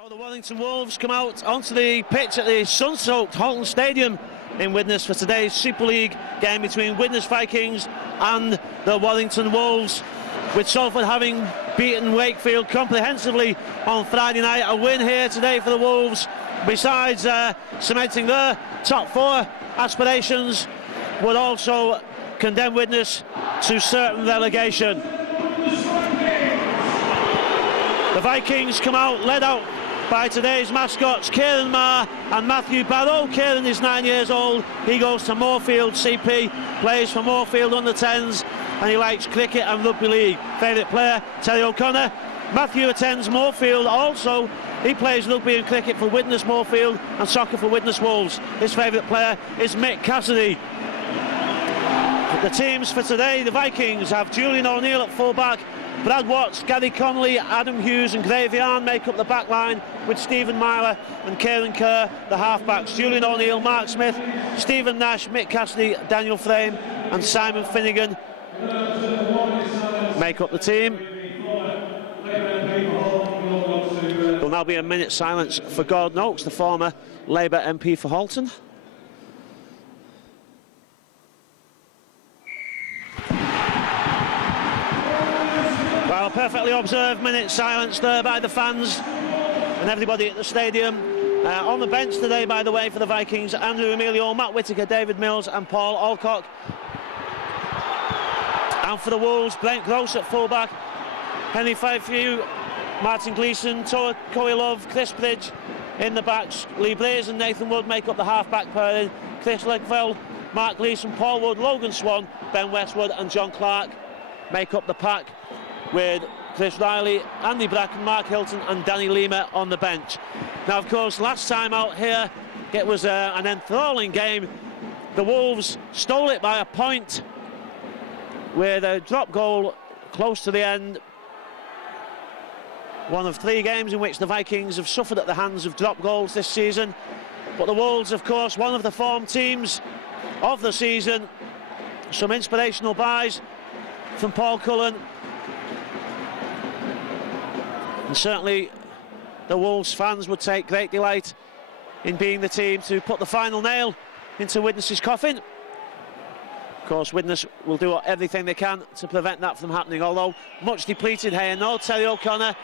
So the Warrington Wolves come out onto the pitch at the sun-soaked Halton Stadium in Widnes for today's Super League game between Widnes Vikings and the Warrington Wolves, with Salford having beaten Wakefield comprehensively on Friday night. A win here today for the Wolves, besides cementing their top four aspirations, would also condemn Widnes to certain relegation. The Vikings come out led out by today's mascots, Kieran Marr and Matthew Barrow. Kieran is 9 years old. He goes to Moorfield CP, plays for Moorfield under-10s, and he likes cricket and rugby league. Favourite player, Terry O'Connor. Matthew attends Moorfield also. He plays rugby and cricket for Widnes Moorfield and soccer for Widnes Wolves. His favourite player is Mick Cassidy. The teams for today, the Vikings have Julian O'Neill at full-back, Brad Watts, Gary Connolly, Adam Hughes and Graveyarn make up the back line, with Stephen Myler and Kieran Kerr the half-backs. Julian O'Neill, Mark Smith, Stephen Nash, Mick Cassidy, Daniel Frame and Simon Finnegan make up the team. There will now be a minute's silence for Gordon Oakes, the former Labour MP for Halton. Well, perfectly observed minute silence there by the fans and everybody at the stadium. On the bench today, by the way, for the Vikings, Andrew Emilio, Matt Whittaker, David Mills and Paul Alcock. And for the Wolves, Brent Gross at fullback, Henry Fifew, Martin Gleeson, Toa Coelov, Chris Bridge in the backs. Lee Blaze and Nathan Wood make up the half-back pairing. Chris Legveld, Mark Gleeson, Paul Wood, Logan Swan, Ben Westwood and John Clark make up the pack, with Chris Riley, Andy Bracken, Mark Hilton and Danny Lima on the bench. Now, of course, last time out here it was an enthralling game. The Wolves stole it by a point with a drop goal close to the end. One of three games in which the Vikings have suffered at the hands of drop goals this season. But the Wolves, of course, one of the form teams of the season. Some inspirational buys from Paul Cullen. And certainly the Wolves fans would take great delight in being the team to put the final nail into Widnes' coffin. Of course, Widnes will do everything they can to prevent that from happening, although much depleted here. No Terry O'Connor,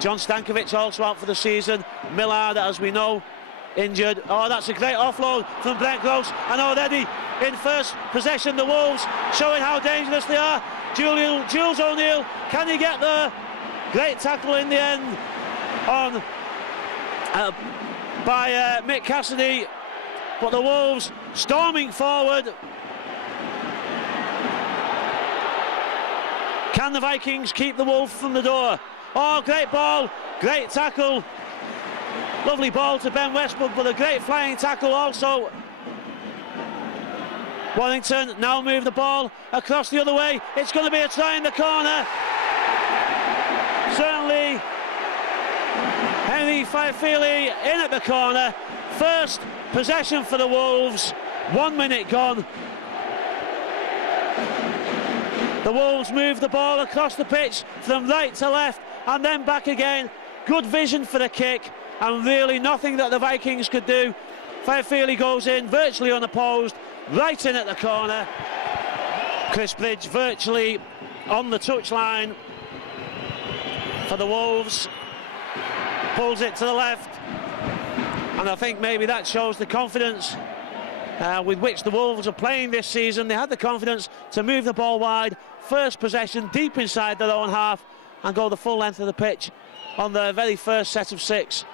John Stankovic also out for the season, Millard, as we know, injured. Oh, that's a great offload from Brent Gross, and already in first possession the Wolves showing how dangerous they are. Jules O'Neill, can he get there? Great tackle in the end on by Mick Cassidy, but the Wolves storming forward. Can the Vikings keep the Wolf from the door? Oh, great ball, great tackle. Lovely ball to Ben Westwood, but a great flying tackle also. Warrington now move the ball across the other way. It's going to be a try in the corner. Certainly Henry Fifew in at the corner. First possession for the Wolves, 1 minute gone. The Wolves move the ball across the pitch from right to left and then back again. Good vision for the kick, and really nothing that the Vikings could do. Fifew goes in virtually unopposed, right in at the corner. Chris Bridge virtually on the touchline for the Wolves, pulls it to the left, and I think maybe that shows the confidence with which the Wolves are playing this season. They had the confidence to move the ball wide, first possession deep inside their own half, and go the full length of the pitch on their very first set of six.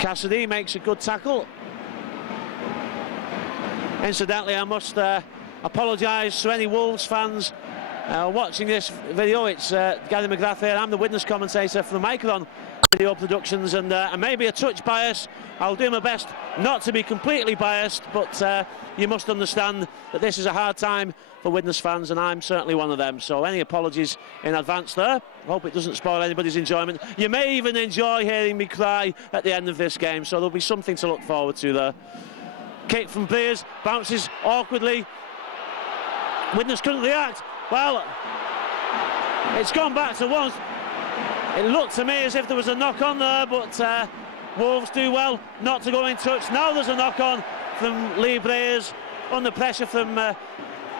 Cassidy makes a good tackle. Incidentally, I must apologise to any Wolves fans watching this video. It's Gary McGrath here. I'm the Widnes commentator for the Micron Video Productions, and maybe a touch biased. I'll do my best not to be completely biased, but you must understand that this is a hard time for Widnes fans, and I'm certainly one of them. So any apologies in advance there. Hope it doesn't spoil anybody's enjoyment. You may even enjoy hearing me cry at the end of this game, so there'll be something to look forward to there. Kick from Beers, bounces awkwardly. Widnes couldn't react. Well, it's gone back to once. It looked to me as if there was a knock on there, but Wolves do well not to go in touch. Now there's a knock on from Lee Breyers under pressure from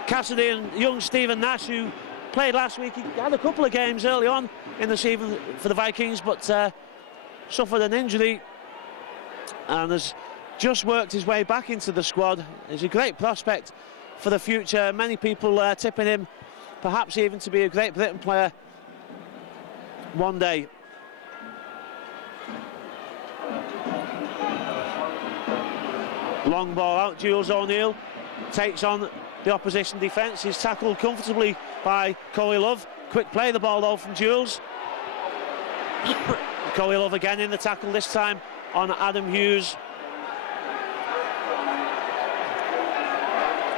Cassidy and young Stephen Nash, who played last week. He had a couple of games early on in the season for the Vikings, but suffered an injury and has just worked his way back into the squad. He's a great prospect for the future. Many people tipping him perhaps even to be a Great Britain player one day. Long ball out, Jules O'Neill takes on the opposition defence. He's tackled comfortably by Corey Love. Quick play the ball though from Jules. Corey Love again in the tackle, this time on Adam Hughes.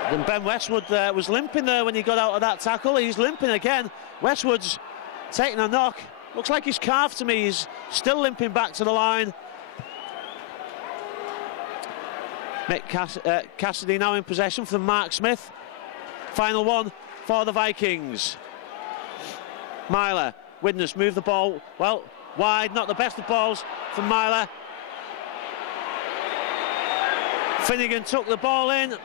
And Ben Westwood was limping there when he got out of that tackle. He's limping again. Westwood's taking a knock. Looks like his calf to me. He's still limping back to the line. Mick Cassidy now in possession from Mark Smith. Final one for the Vikings. Myler, Widnes move the ball, well, wide, not the best of balls from Myler. Finnegan took the ball in.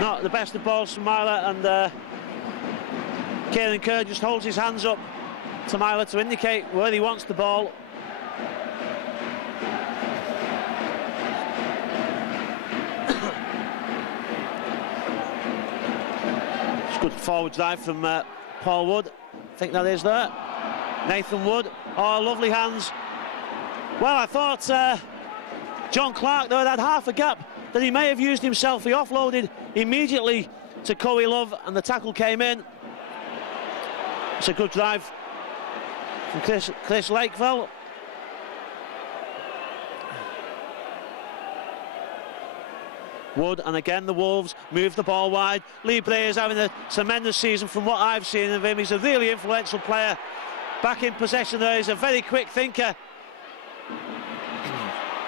Not the best of balls from Myler, and Kieran Kerr just holds his hands up to Myler to indicate where he wants the ball. Good forward drive from Paul Wood. I think that is there. Nathan Wood. Oh, lovely hands. Well, I thought John Clark though had half a gap that he may have used himself. He offloaded immediately to Corey Love and the tackle came in. It's a good drive from Chris Lakeville. Wood, and again the Wolves move the ball wide. Lee Breyers having a tremendous season from what I've seen of him. He's a really influential player. Back in possession there, he's a very quick thinker.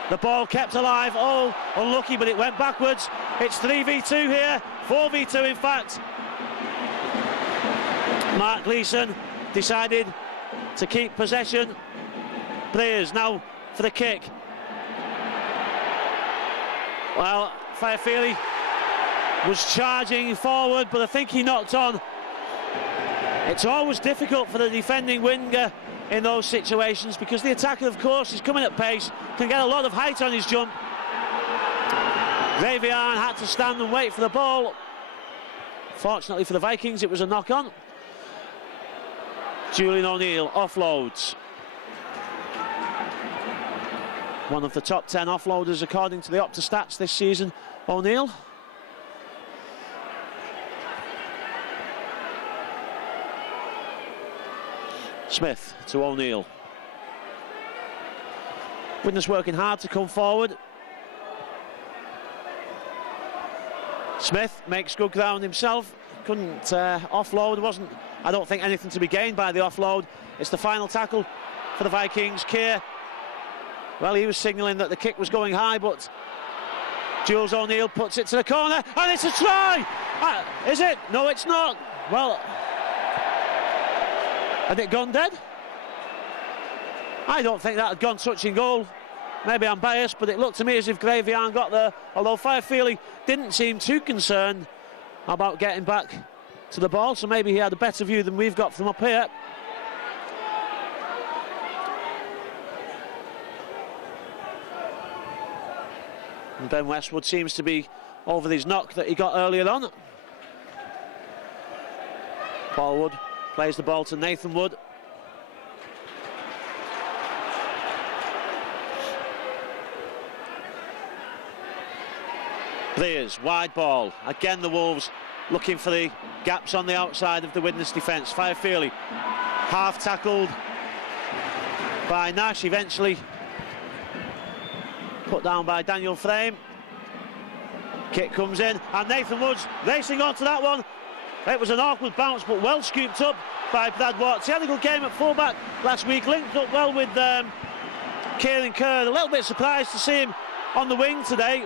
The ball kept alive. Oh, unlucky, but it went backwards. It's 3v2 here, 4v2 in fact. Mark Gleeson decided to keep possession. Breyers now for the kick. Well, Fairfield was charging forward, but I think he knocked on. It's always difficult for the defending winger in those situations because the attacker, of course, is coming at pace, can get a lot of height on his jump. Ravian had to stand and wait for the ball. Fortunately for the Vikings, it was a knock-on. Julian O'Neill offloads. One of the top 10 offloaders according to the Opta stats this season, O'Neill. Smith to O'Neill. Widnes working hard to come forward. Smith makes good ground himself. Couldn't offload. Wasn't, I don't think, anything to be gained by the offload. It's the final tackle for the Vikings. Keir, well, he was signalling that the kick was going high, but Jules O'Neill puts it to the corner, and it's a try! Is it? No, it's not. Well, had it gone dead? I don't think that had gone touching goal. Maybe I'm biased, but it looked to me as if Gravian got there, although Fairfield didn't seem too concerned about getting back to the ball, so maybe he had a better view than we've got from up here. And Ben Westwood seems to be over his knock that he got earlier on. Paul Wood plays the ball to Nathan Wood. Breyers, wide ball. Again the Wolves looking for the gaps on the outside of the Widnes defence. Fairfield half tackled by Nash, eventually put down by Daniel Frame. Kick comes in and Nathan Woods racing onto that one. It was an awkward bounce but well scooped up by Brad Watts. He had a good game at fullback last week, linked up well with Kieran Kerr. A little bit surprised to see him on the wing today.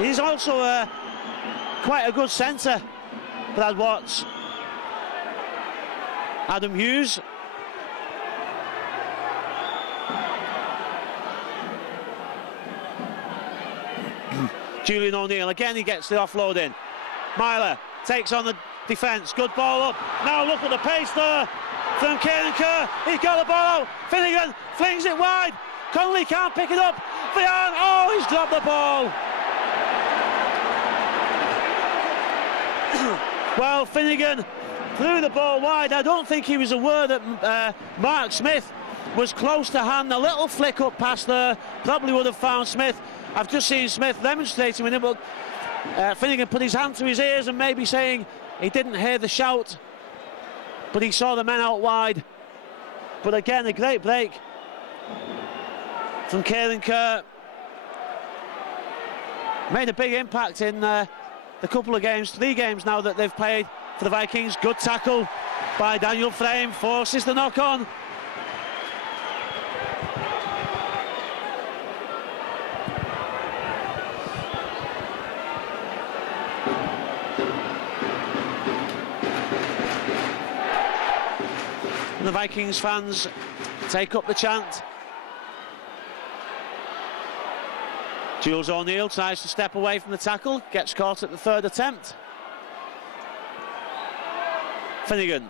He's also quite a good centre, Brad Watts. Adam Hughes. Julian O'Neill, again he gets the offload in. Myler takes on the defence, good ball up. Now look at the pace there from Kieran Kerr. He's got the ball out. Finnegan flings it wide. Connolly can't pick it up. Vian, oh, he's dropped the ball. Well, Finnegan threw the ball wide. I don't think he was aware that Mark Smith was close to hand. A little flick up past there probably would have found Smith. I've just seen Smith demonstrating with him, but Finnegan put his hand to his ears and maybe saying he didn't hear the shout, but he saw the men out wide. But again, a great break from Kieran Kerr. Made a big impact in the couple of games, 3 games now that they've played for the Vikings. Good tackle by Daniel Frame, forces the knock on. The Vikings fans take up the chant. Jules O'Neill tries to step away from the tackle, gets caught at the 3rd attempt. Finnegan.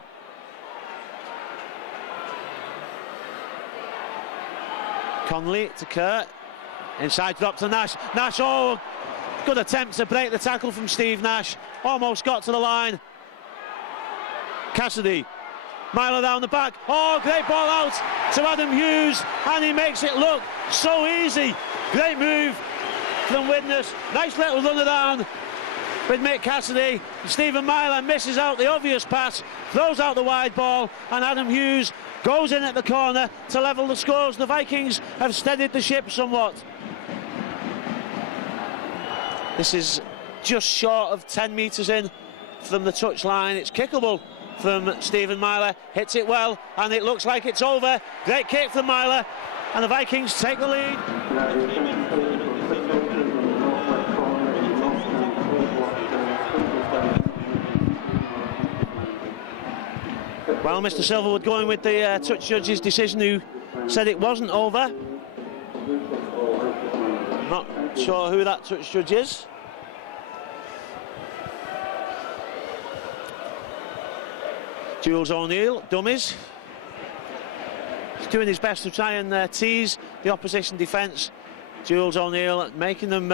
Connolly to Kerr. Inside drop to Nash. Nash, oh, good attempt to break the tackle from Steve Nash. Almost got to the line. Cassidy. Myler down the back. Oh, great ball out to Adam Hughes, and he makes it look so easy. Great move from Widnes. Nice little run around with Mick Cassidy. Stephen Myler misses out the obvious pass, throws out the wide ball, and Adam Hughes goes in at the corner to level the scores. The Vikings have steadied the ship somewhat. This is just short of 10 metres in from the touchline. It's kickable from Stephen Myler, hits it well, and it looks like it's over. Great kick from Myler, and the Vikings take the lead. Well, Mr. Silverwood going with the touch judge's decision, who said it wasn't over. Not sure who that touch judge is. Jules O'Neill, dummies. He's doing his best to try and tease the opposition defence. Jules O'Neill making them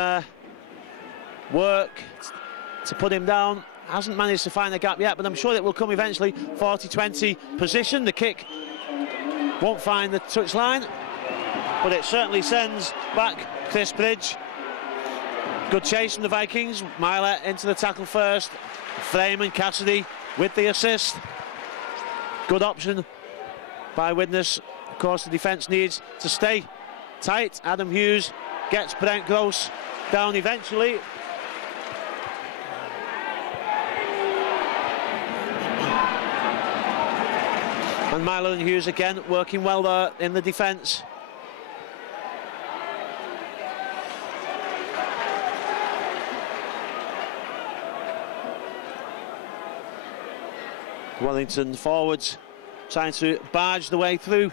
work to put him down. Hasn't managed to find the gap yet, but I'm sure it will come eventually. 40-20 position. The kick won't find the touchline, but it certainly sends back Chris Bridge. Good chase from the Vikings. Myler into the tackle first. Frame and Cassidy with the assist. Good option by Widnes. Of course, the defence needs to stay tight. Adam Hughes gets Brent Gross down eventually. And Myler and Hughes again working well there in the defence. Warrington forwards trying to barge the way through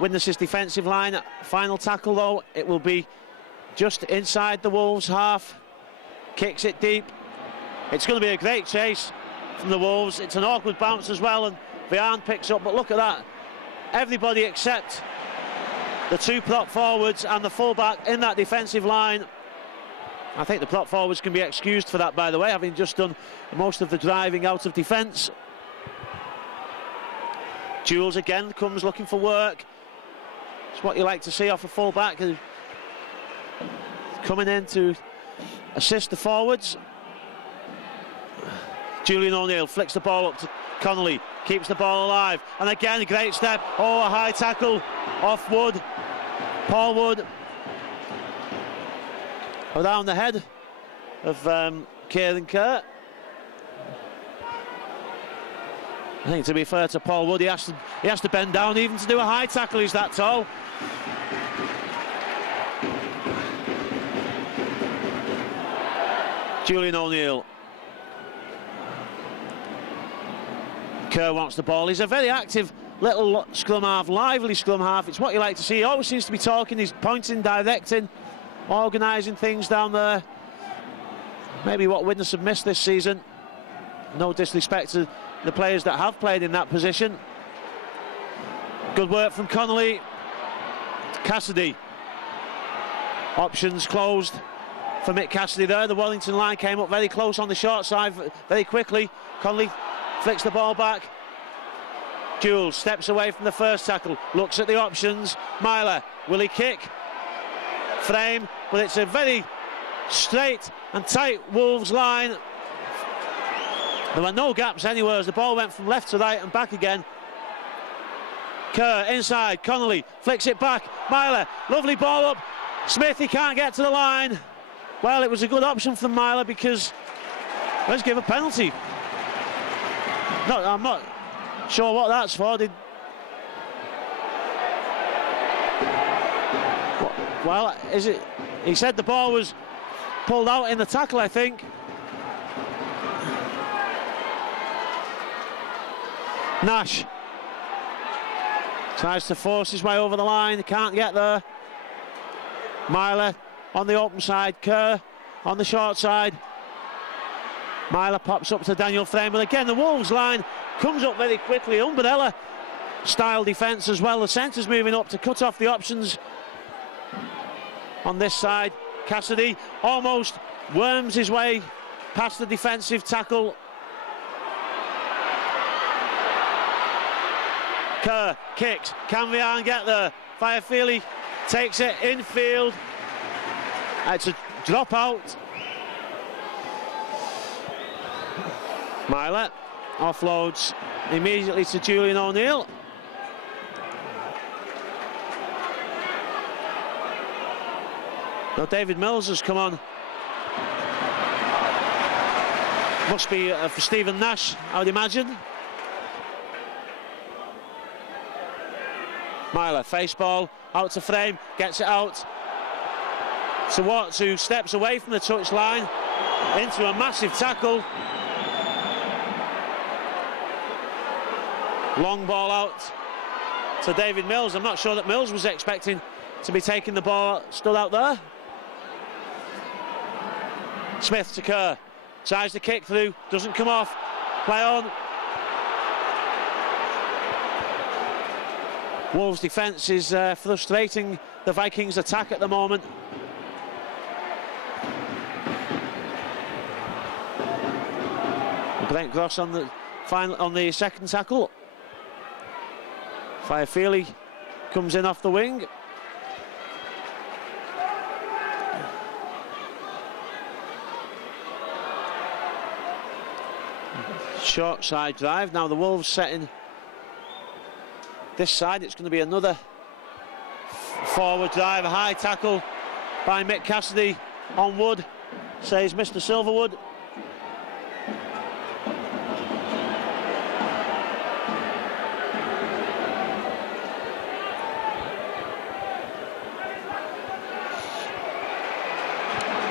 Widnes' defensive line. Final tackle though, it will be just inside the Wolves half. Kicks it deep. It's going to be a great chase from the Wolves. It's an awkward bounce as well, and Vian picks up, but look at that. Everybody except the 2 prop forwards and the fullback in that defensive line. I think the prop forwards can be excused for that, by the way, having just done most of the driving out of defence. Jules again comes looking for work. It's what you like to see off a fullback, coming in to assist the forwards. Julian O'Neill flicks the ball up to Connolly, keeps the ball alive, and again a great step. Oh, a high tackle off Wood. Paul Wood around the head of Kieran Kerr. I think, to be fair to Paul Wood, he has to bend down even to do a high tackle. He's that tall. Julian O'Neill. Kerr wants the ball. He's a very active little scrum half, lively scrum half. It's what you like to see. He always seems to be talking. He's pointing, directing, organising things down there. Maybe what Widnes have missed this season. No disrespect to the players that have played in that position. Good work from Connolly. Cassidy. Options closed for Mick Cassidy there. The Warrington line came up very close on the short side very quickly. Connolly flicks the ball back. Jules steps away from the first tackle, looks at the options. Myler, will he kick? Frame, but it's a very straight and tight Wolves line. There were no gaps anywhere as the ball went from left to right and back again. Kerr inside, Connolly flicks it back. Myler, lovely ball up. Smith, he can't get to the line. Well, it was a good option from Myler because let's give a penalty. No, I'm not sure what that's for. Well, is it? He said the ball was pulled out in the tackle, I think. Nash tries to force his way over the line, can't get there. Myler on the open side, Kerr on the short side. Myler pops up to Daniel Frame, but again the Wolves line comes up very quickly. Umbrella style defence as well. The centre's moving up to cut off the options on this side. Cassidy almost worms his way past the defensive tackle. Kerr kicks, can Vian get there? Firefeely takes it infield. It's a drop out. Myler offloads immediately to Julian O'Neill. Now David Mills has come on. Must be for Stephen Nash, I would imagine. Myler, face ball, out to Frame, gets it out to Watts, who steps away from the touchline into a massive tackle. Long ball out to David Mills. I'm not sure that Mills was expecting to be taking the ball stood out there. Smith to Kerr, tries to kick through, doesn't come off, play on. Wolves' defence is frustrating the Vikings' attack at the moment. Brent Gross on the second tackle. Firefeely comes in off the wing. Short side drive. Now the Wolves setting this side. It's going to be another forward drive, a high tackle by Mick Cassidy on Wood, says Mr. Silverwood.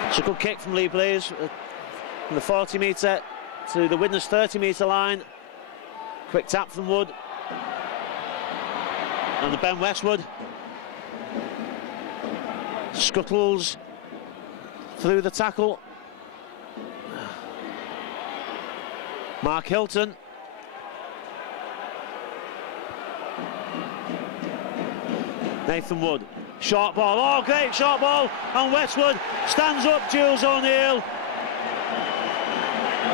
It's a good kick from Lee Blaze from the 40 metre to the Widnes 30 metre line. Quick tap from Wood. And the Ben Westwood scuttles through the tackle. Mark Hilton. Nathan Wood. Short ball. Oh, great short ball. And Westwood stands up. Jules O'Neill.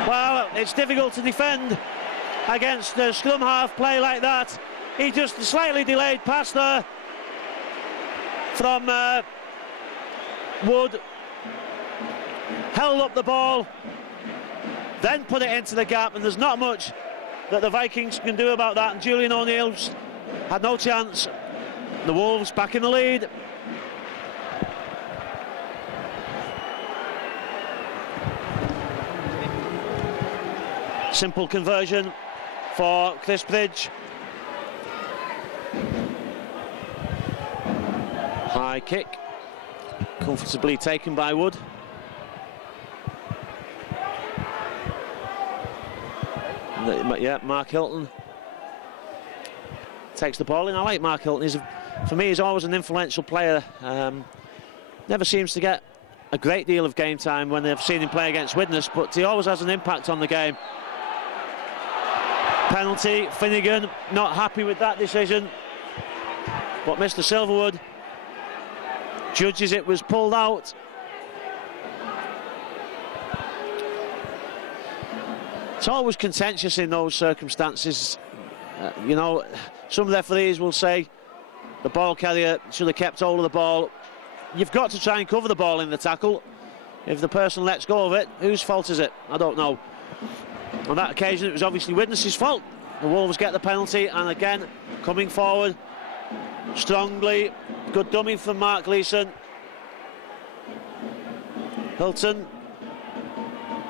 Well, it's difficult to defend against the scrum half play like that. He just slightly delayed pass there from Wood. Held up the ball, then put it into the gap, and there's not much that the Vikings can do about that. And Julian O'Neill's had no chance. The Wolves back in the lead. Simple conversion for Chris Bridge. High kick, comfortably taken by Wood. Yeah, Mark Hilton takes the ball in. I like Mark Hilton. For me, he's always an influential player. Never seems to get a great deal of game time when they've seen him play against Widnes, but he always has an impact on the game. Penalty, Finnegan not happy with that decision, but Mr. Silverwood judges it was pulled out. It's always contentious in those circumstances. You know, some referees will say the ball carrier should have kept hold of the ball. You've got to try and cover the ball in the tackle. If the person lets go of it, whose fault is it? I don't know. On that occasion, it was obviously Widnes' fault. The Wolves get the penalty, and again, coming forward strongly. Good dummy from Mark Gleeson. Hilton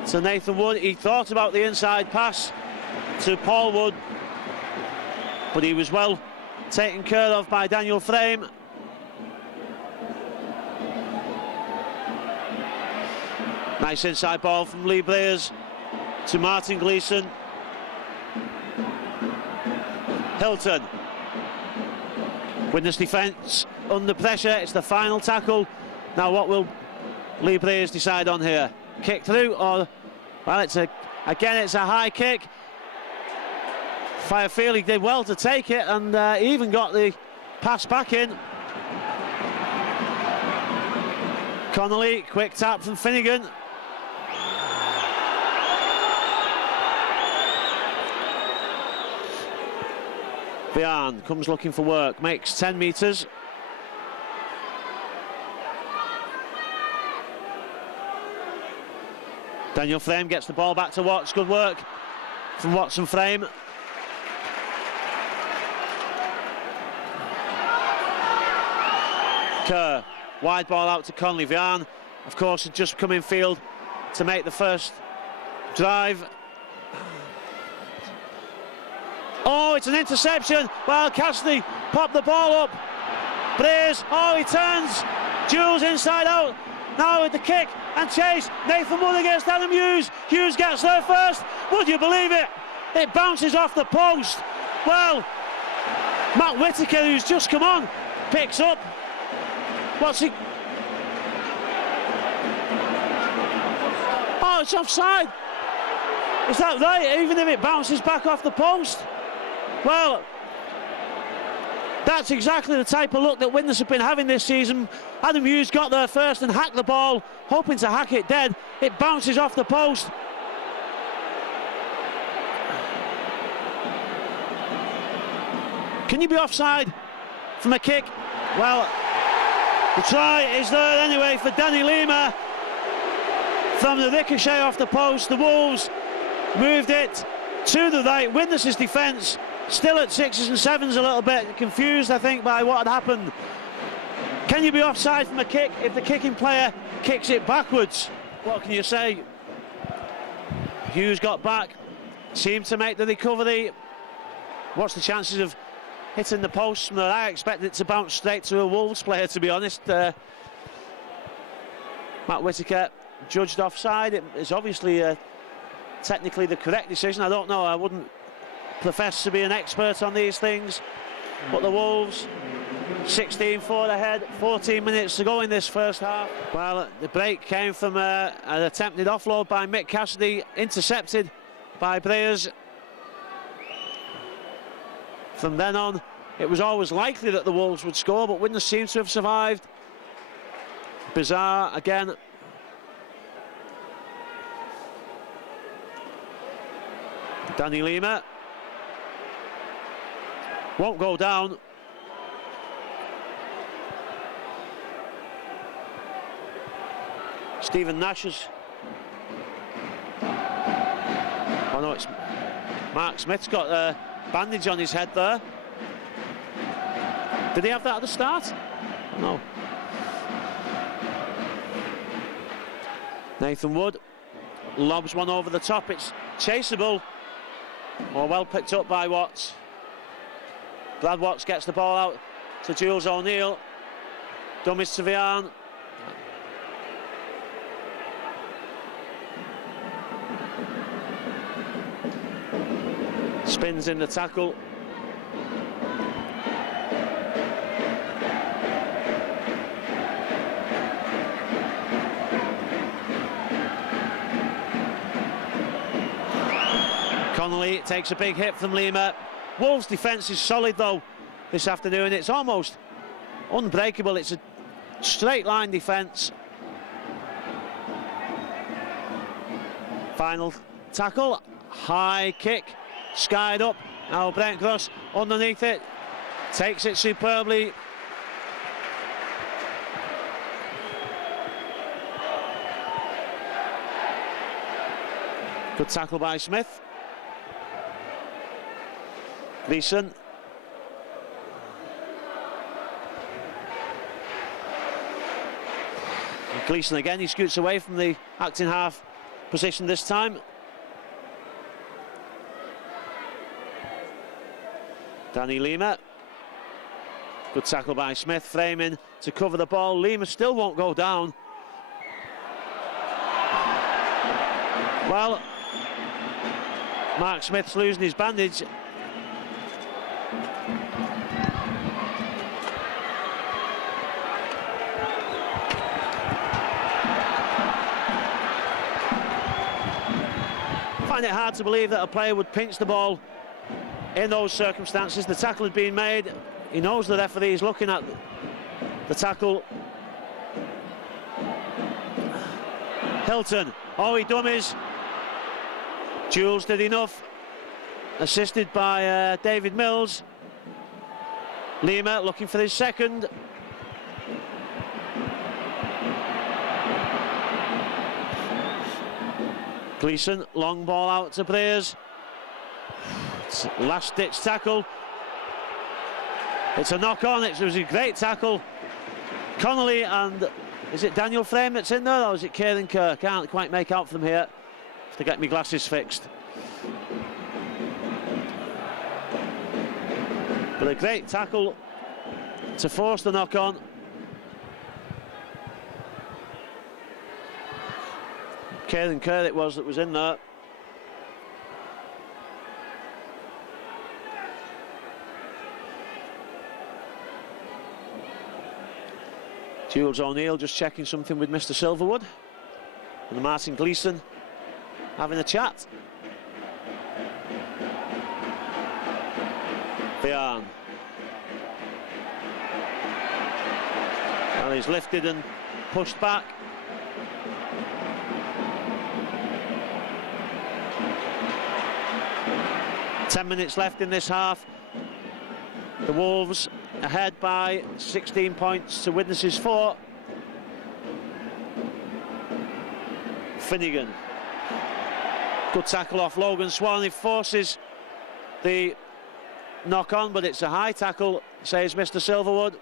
to Nathan Wood. He thought about the inside pass to Paul Wood, but he was well taken care of by Daniel Frame. Nice inside ball from Lee Briers to Martin Gleeson. Hilton. Widnes defence under pressure. It's the final tackle. Now what will Lee Briers decide on here? Kick through, or well, it's a high kick. Firefield did well to take it, and even got the pass back in. Connolly, quick tap from Finnegan. Vian comes looking for work, makes 10 metres. Daniel Frame gets the ball back to Watts. Good work from Watson Frame. Kerr, wide ball out to Conley. Vian, of course, had just come in field to make the first drive. Oh, it's an interception. Well, Cassidy popped the ball up. Briers, oh, he turns. Jules inside out. Now with the kick and chase. Nathan Wood against Adam Hughes. Hughes gets there first. Would you believe it? It bounces off the post. Well, Matt Whitaker, who's just come on, picks up. What's he? Oh, it's offside. Is that right? Even if it bounces back off the post? Well, that's exactly the type of look that Widnes have been having this season. Adam Hughes got there first and hacked the ball, hoping to hack it dead. It bounces off the post. Can you be offside from a kick? Well, the try is there anyway for Danny Lima. From the ricochet off the post, the Wolves moved it to the right. Widnes' defence still at 6s and 7s, a little bit confused, I think, by what had happened. Can you be offside from a kick if the kicking player kicks it backwards? What can you say? Hughes got back, seemed to make the recovery. What's the chances of hitting the post from there? I expected it to bounce straight to a Wolves player, to be honest. Matt Whitaker judged offside. It is obviously technically the correct decision. I don't know, I wouldn't profess to be an expert on these things, but the Wolves 16-4 ahead, 14 minutes to go in this first half. Well, the break came from an attempted offload by Mick Cassidy, intercepted by Briers. From then on, it was always likely that the Wolves would score, but Widnes seems to have survived. Bizarre again. Danny Lima won't go down. Stephen Nash is... Oh no, it's Mark Smith's got a bandage on his head there. Did he have that at the start? No. Nathan Wood lobs one over the top. It's chaseable. Oh, well picked up by Watts. Brad Watts gets the ball out to Jules O'Neill. Dummies to Vian. Spins in the tackle. Connolly takes a big hit from Lima. Wolves' defence is solid though this afternoon. It's almost unbreakable. It's a straight line defence. Final tackle, high kick, skied up. Now Brent Gross underneath it, takes it superbly. Good tackle by Smith. Gleeson. Gleeson again, he scoots away from the acting half position this time. Danny Lima. Good tackle by Smith, framing to cover the ball. Lima still won't go down. Well, Mark Smith's losing his bandage. I find it hard to believe that a player would pinch the ball in those circumstances. The tackle had been made. He knows the referee is looking at the tackle. Hilton, oh, he dummies. Jules did enough, assisted by David Mills. Lima looking for his second. Gleeson, long ball out to Breers. Last ditch tackle. It's a knock on. It was a great tackle. Connolly and is it Daniel Frame that's in there, or is it Kieran Kerr? Can't quite make out from here. Have to get my glasses fixed. But a great tackle to force the knock on. Kieran Kerr it was that was in there. Jules O'Neill just checking something with Mr. Silverwood. And Martin Gleeson having a chat. Vian. Well, he's lifted and pushed back. Ten minutes left in this half. The Wolves ahead by 16 points to Widnes' 4. Finnegan. Good tackle off Logan Swan. He forces the knock on, but it's a high tackle, says Mr. Silverwood.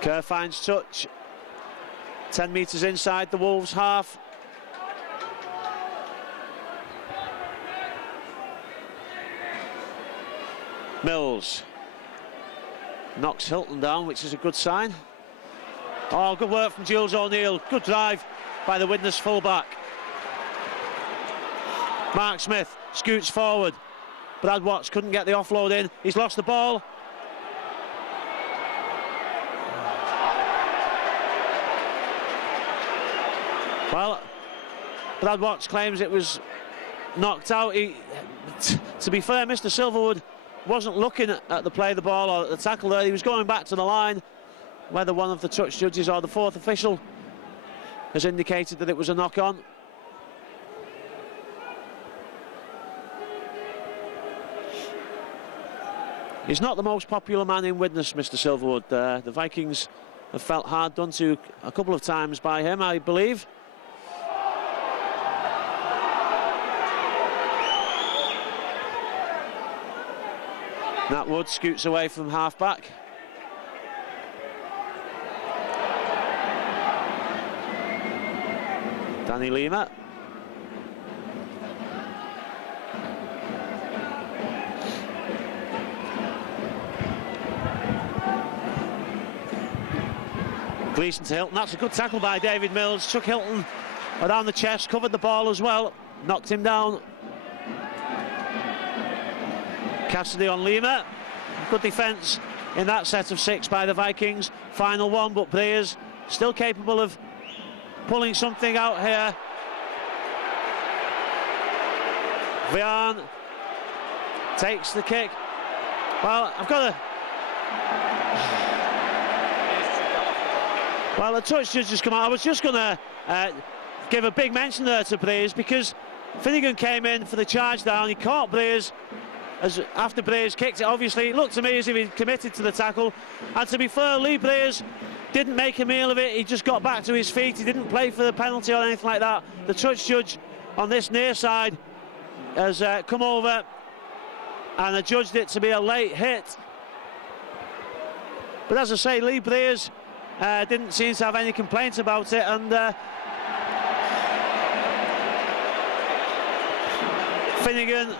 Kerr finds touch. 10 metres inside the Wolves' half. Mills knocks Hilton down, which is a good sign. Oh, good work from Jules O'Neill. Good drive by the Widnes fullback. Mark Smith scoots forward. Brad Watts couldn't get the offload in. He's lost the ball. Well, Brad Watts claims it was knocked out. To be fair, Mr. Silverwood wasn't looking at the play of the ball or at the tackle there. He was going back to the line. Whether one of the touch judges or the fourth official has indicated that it was a knock-on. He's not the most popular man in Widnes, Mr. Silverwood. The Vikings have felt hard done to a couple of times by him, I believe. Nat Wood scoots away from half-back. Danny Lima. Gleeson to Hilton. That's a good tackle by David Mills. Took Hilton around the chest, covered the ball as well, knocked him down. Cassidy on Lima. Good defence in that set of 6 by the Vikings. Final one, but Breers still capable of pulling something out here. Vian takes the kick. Well, I've got to... Well, the touch judge has come out. I was just going to give a big mention there to Breers, because Finnegan came in for the charge down. He caught Breers after Breers kicked it. Obviously, it looked to me as if he committed to the tackle. And to be fair, Lee Breers didn't make a meal of it. He just got back to his feet. He didn't play for the penalty or anything like that. The touch judge on this near side has come over and adjudged it to be a late hit. But as I say, Lee Breers didn't seem to have any complaints about it, and Finnegan,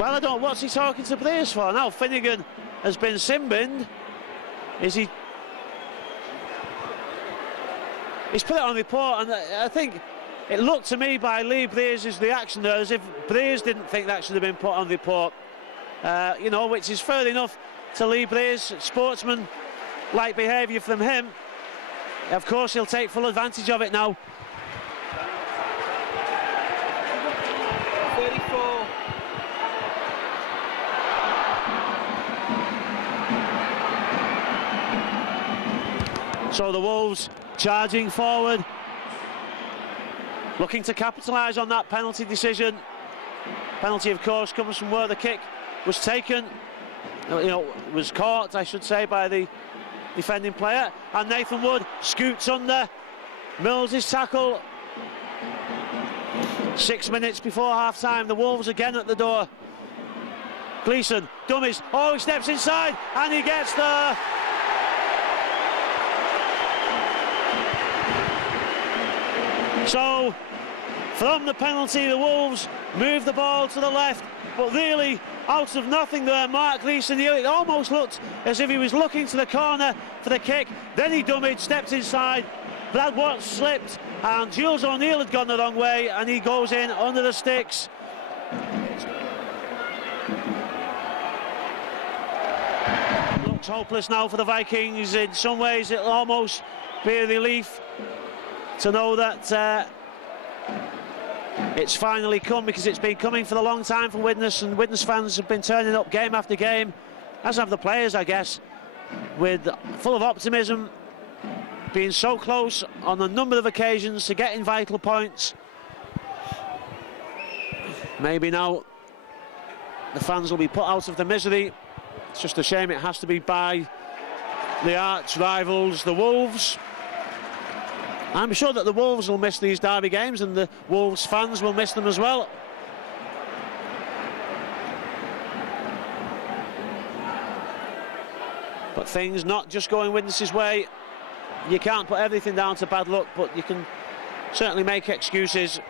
well, I don't know, what's he talking to Breers for now? Finnegan has been sin-binned. Is he? He's put it on report, and I think it looked to me by Lee Breers' reaction there as if Breers didn't think that should have been put on report. You know, which is fair enough to Lee Breers, sportsman-like behaviour from him. Of course, he'll take full advantage of it now. 34. So the Wolves charging forward, looking to capitalise on that penalty decision. Penalty, of course, comes from where the kick was taken, was caught, I should say, by the defending player. And Nathan Wood scoots under, Mills' tackle. 6 minutes before half-time, the Wolves again at the door. Gleeson, dummies, oh, he steps inside, and he gets there. So, from the penalty, the Wolves move the ball to the left, but really, out of nothing there, Mark Gleeson, it almost looked as if he was looking to the corner for the kick, then he dummied, stepped inside, Brad Watts slipped, and Jules O'Neill had gone the wrong way, and he goes in under the sticks. Looks hopeless now for the Vikings. In some ways, it'll almost be a relief to know that it's finally come, because it's been coming for a long time for Widnes, and Widnes fans have been turning up game after game, as have the players, I guess, with full of optimism, being so close on a number of occasions to getting vital points. Maybe now the fans will be put out of the misery. It's just a shame it has to be by the arch rivals, the Wolves. I'm sure that the Wolves will miss these derby games, and the Wolves fans will miss them as well. But things not just going Widnes' way. You can't put everything down to bad luck, but you can certainly make excuses.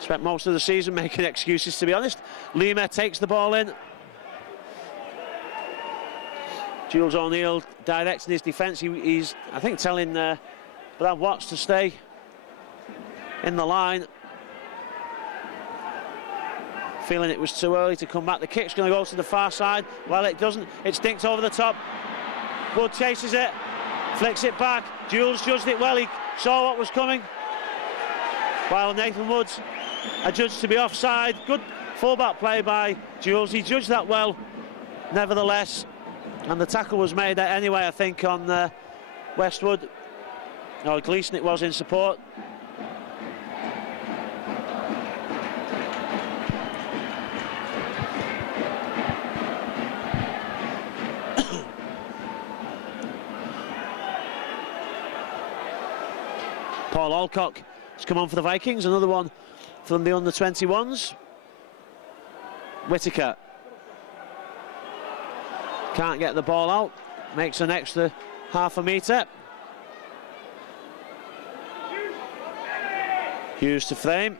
Spent most of the season making excuses, to be honest. Lima takes the ball in. Jules O'Neill directing his defence. He's, I think, telling Brad Watts to stay in the line. Feeling it was too early to come back. The kick's going to go to the far side. Well, it doesn't. It's dinked over the top. Wood chases it, flicks it back. Jules judged it well. He saw what was coming. While Nathan Woods adjudged to be offside. Good fullback play by Jules. He judged that well, nevertheless. And the tackle was made anyway, I think, on Westwood. No, Gleeson it was in support. Paul Alcock has come on for the Vikings, another one from the under-21s. Whittaker can't get the ball out, makes an extra half a metre. Hughes to frame.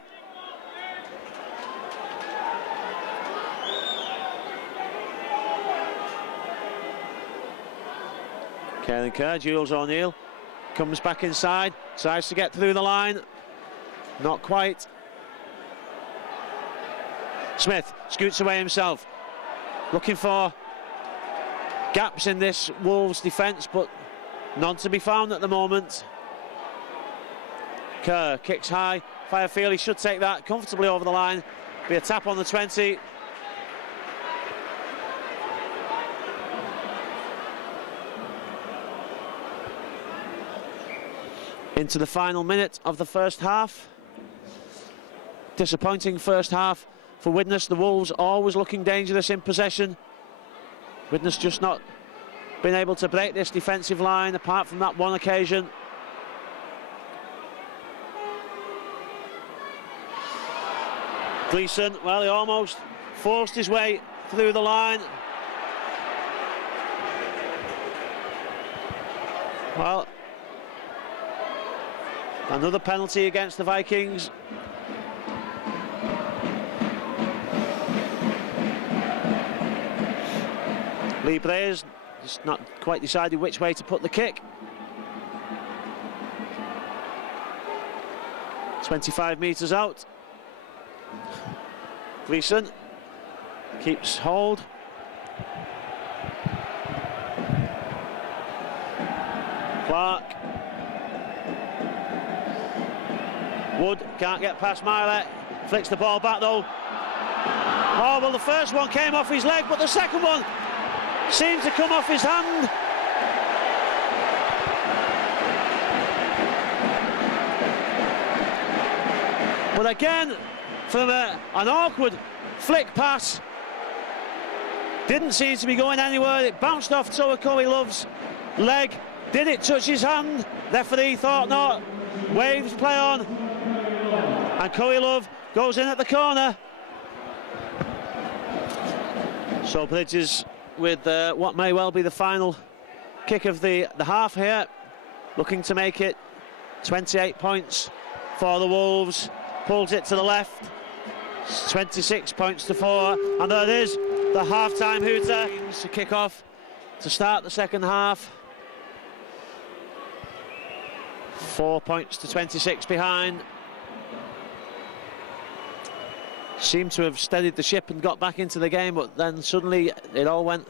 Caelan Kerr, Jules O'Neill comes back inside, tries to get through the line, not quite. Smith scoots away himself, looking for gaps in this Wolves defence, but none to be found at the moment. Kerr kicks high, Firefield, he should take that comfortably over the line, be a tap on the 20. Into the final minute of the first half. Disappointing first half for Widnes. The Wolves always looking dangerous in possession. Widnes just not been able to break this defensive line apart from that one occasion. Gleeson, well, he almost forced his way through the line. Well, another penalty against the Vikings. Lee Brayers just not quite decided which way to put the kick. 25 metres out. Gleeson keeps hold. Clark. Wood can't get past Miley. Flicks the ball back though. Oh, well, the first one came off his leg, but the second one seemed to come off his hand. But again, from an awkward flick pass, didn't seem to be going anywhere. It bounced off Toa Love's leg. Did it touch his hand? Referee thought not. Waves play on. And Love goes in at the corner. So Bridges with what may well be the final kick of the half here, looking to make it 28 points for the Wolves. Pulls it to the left, 26 points to 4, and there it is, the half-time hooter to kick off to start the second half. 4 points to 26 behind. Seemed to have steadied the ship and got back into the game, but then suddenly it all went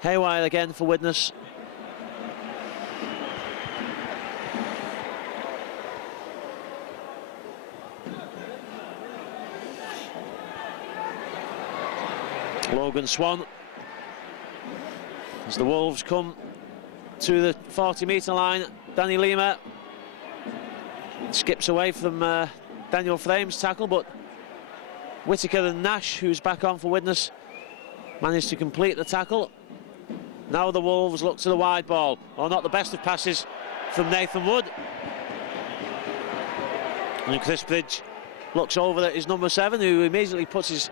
haywire again for Widnes. Logan Swan, as the Wolves come to the 40-metre line. Danny Lima skips away from Daniel Frame's tackle, but Whittaker and Nash, who's back on for Widnes, managed to complete the tackle. Now the Wolves look to the wide ball. Oh, not the best of passes from Nathan Wood. And Chris Bridge looks over at his number 7, who immediately puts his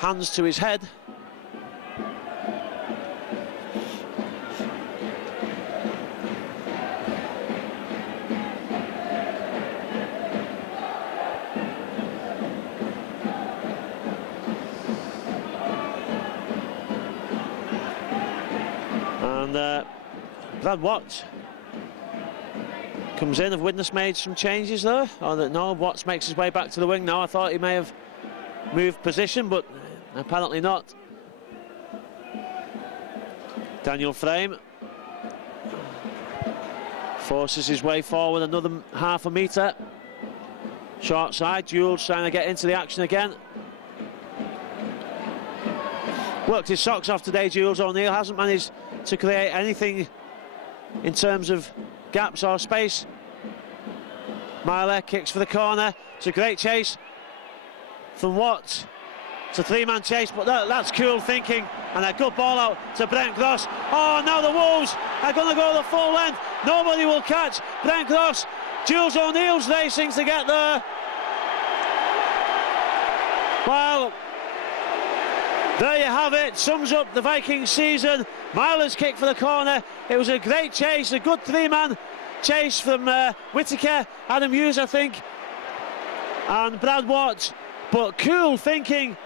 hands to his head. And Brad Watts comes in. Have Widnes made some changes there? Oh, no, Watts makes his way back to the wing now. I thought he may have moved position, but apparently not. Daniel Frame forces his way forward another half a metre. Short side, Jules trying to get into the action again. Worked his socks off today, Jules O'Neill. Hasn't managed to create anything in terms of gaps or space. Miley kicks for the corner. It's a great chase from Watts. It's a 3-man chase, but that's cool thinking, and a good ball out to Brent Gross. Oh, now the Wolves are going to go the full length. Nobody will catch Brent Gross. Jules O'Neill's racing to get there. Well, there you have it. Sums up the Vikings season. Miley's kick for the corner. It was a great chase, a good 3-man chase from Whittaker, Adam Hughes, I think, and Brad Watts. But cool thinking.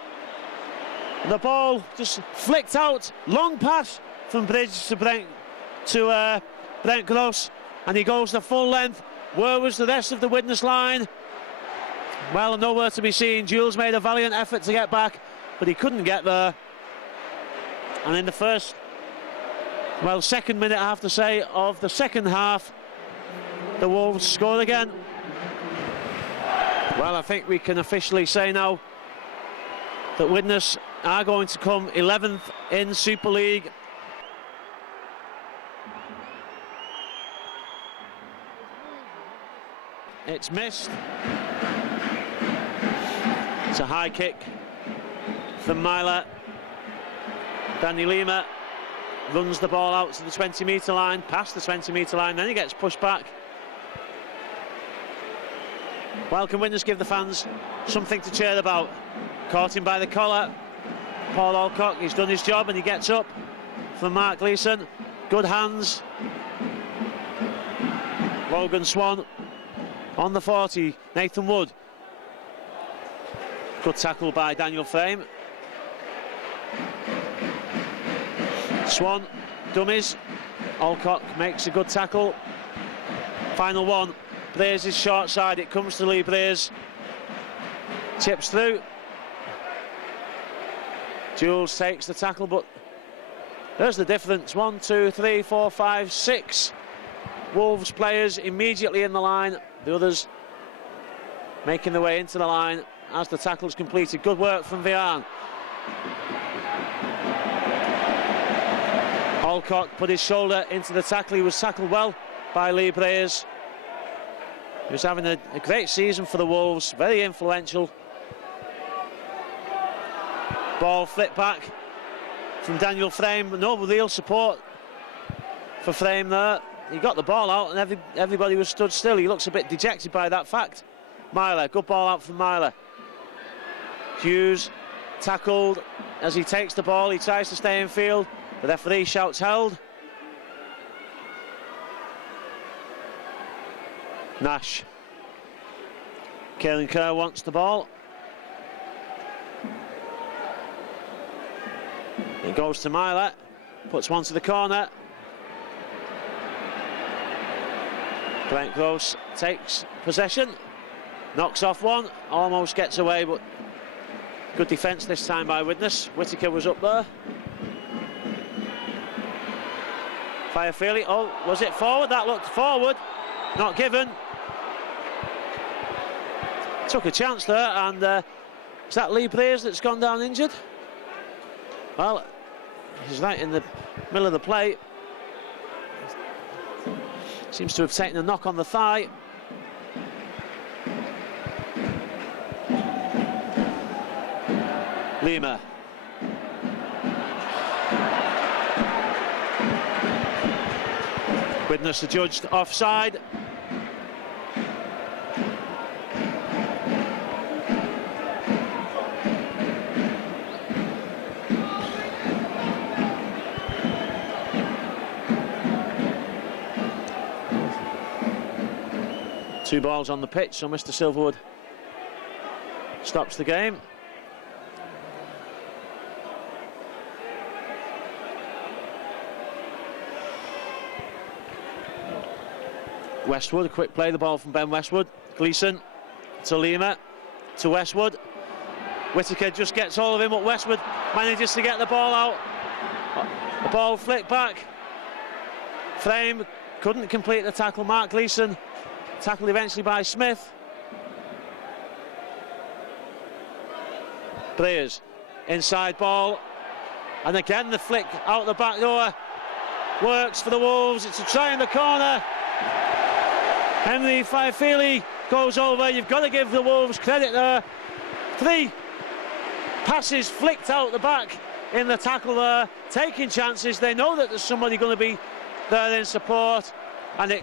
The ball just flicked out. Long pass from Bridge to Brent to Brent Gross, and he goes the full length. Where was the rest of the Widnes line? Well, nowhere to be seen. Jules made a valiant effort to get back, but he couldn't get there. And in the second minute, I have to say, of the second half, the Wolves scored again. Well, I think we can officially say now that Widnes are going to come 11th in Super League. It's missed. It's a high kick from Myler. Danny Lima runs the ball out to the 20-metre line, past the 20-metre line, then he gets pushed back. Well, can Widnes give the fans something to cheer about? Caught him by the collar. Paul Alcock, he's done his job and he gets up from Mark Gleeson. Good hands. Logan Swan on the 40, Nathan Wood. Good tackle by Daniel Frame. Swan, dummies. Alcock makes a good tackle. Final one. Blaze is short side. It comes to Lee Blaze. Tips through. Jules takes the tackle, but there's the difference. 1, 2, 3, 4, 5, 6 Wolves players immediately in the line. The others making their way into the line as the tackle is completed. Good work from Vian. Alcock put his shoulder into the tackle. He was tackled well by Lee Blaze. He was having a great season for the Wolves, very influential. Ball flipped back from Daniel Frame. No real support for Frame there. He got the ball out and everybody was stood still. He looks a bit dejected by that fact. Myler, good ball out from Myler. Hughes tackled as he takes the ball. He tries to stay in field. The referee shouts held. Nash. Kieran Kerr wants the ball. It goes to Myler. Puts one to the corner. Brent Gross takes possession. Knocks off one. Almost gets away, but good defence this time by Widnes. Whittaker was up there. Firefeely. Oh, was it forward? That looked forward. Not given. Took a chance there, and is that Lee Blaze that's gone down injured? Well, he's right in the middle of the play. Seems to have taken a knock on the thigh. Lima. Widnes adjudged offside. Two balls on the pitch, so Mr. Silverwood stops the game. Westwood, a quick play, the ball from Ben Westwood. Gleeson to Lima, to Westwood. Whittaker just gets hold of him, but Westwood manages to get the ball out. The ball flicked back. Frame couldn't complete the tackle. Mark Gleeson tackled eventually by Smith. Players, inside ball. And again the flick out the back door. Works for the Wolves. It's a try in the corner. Henry Firefeely goes over. You've got to give the Wolves credit there. 3 passes flicked out the back in the tackle there. Taking chances. They know that there's somebody going to be there in support. And it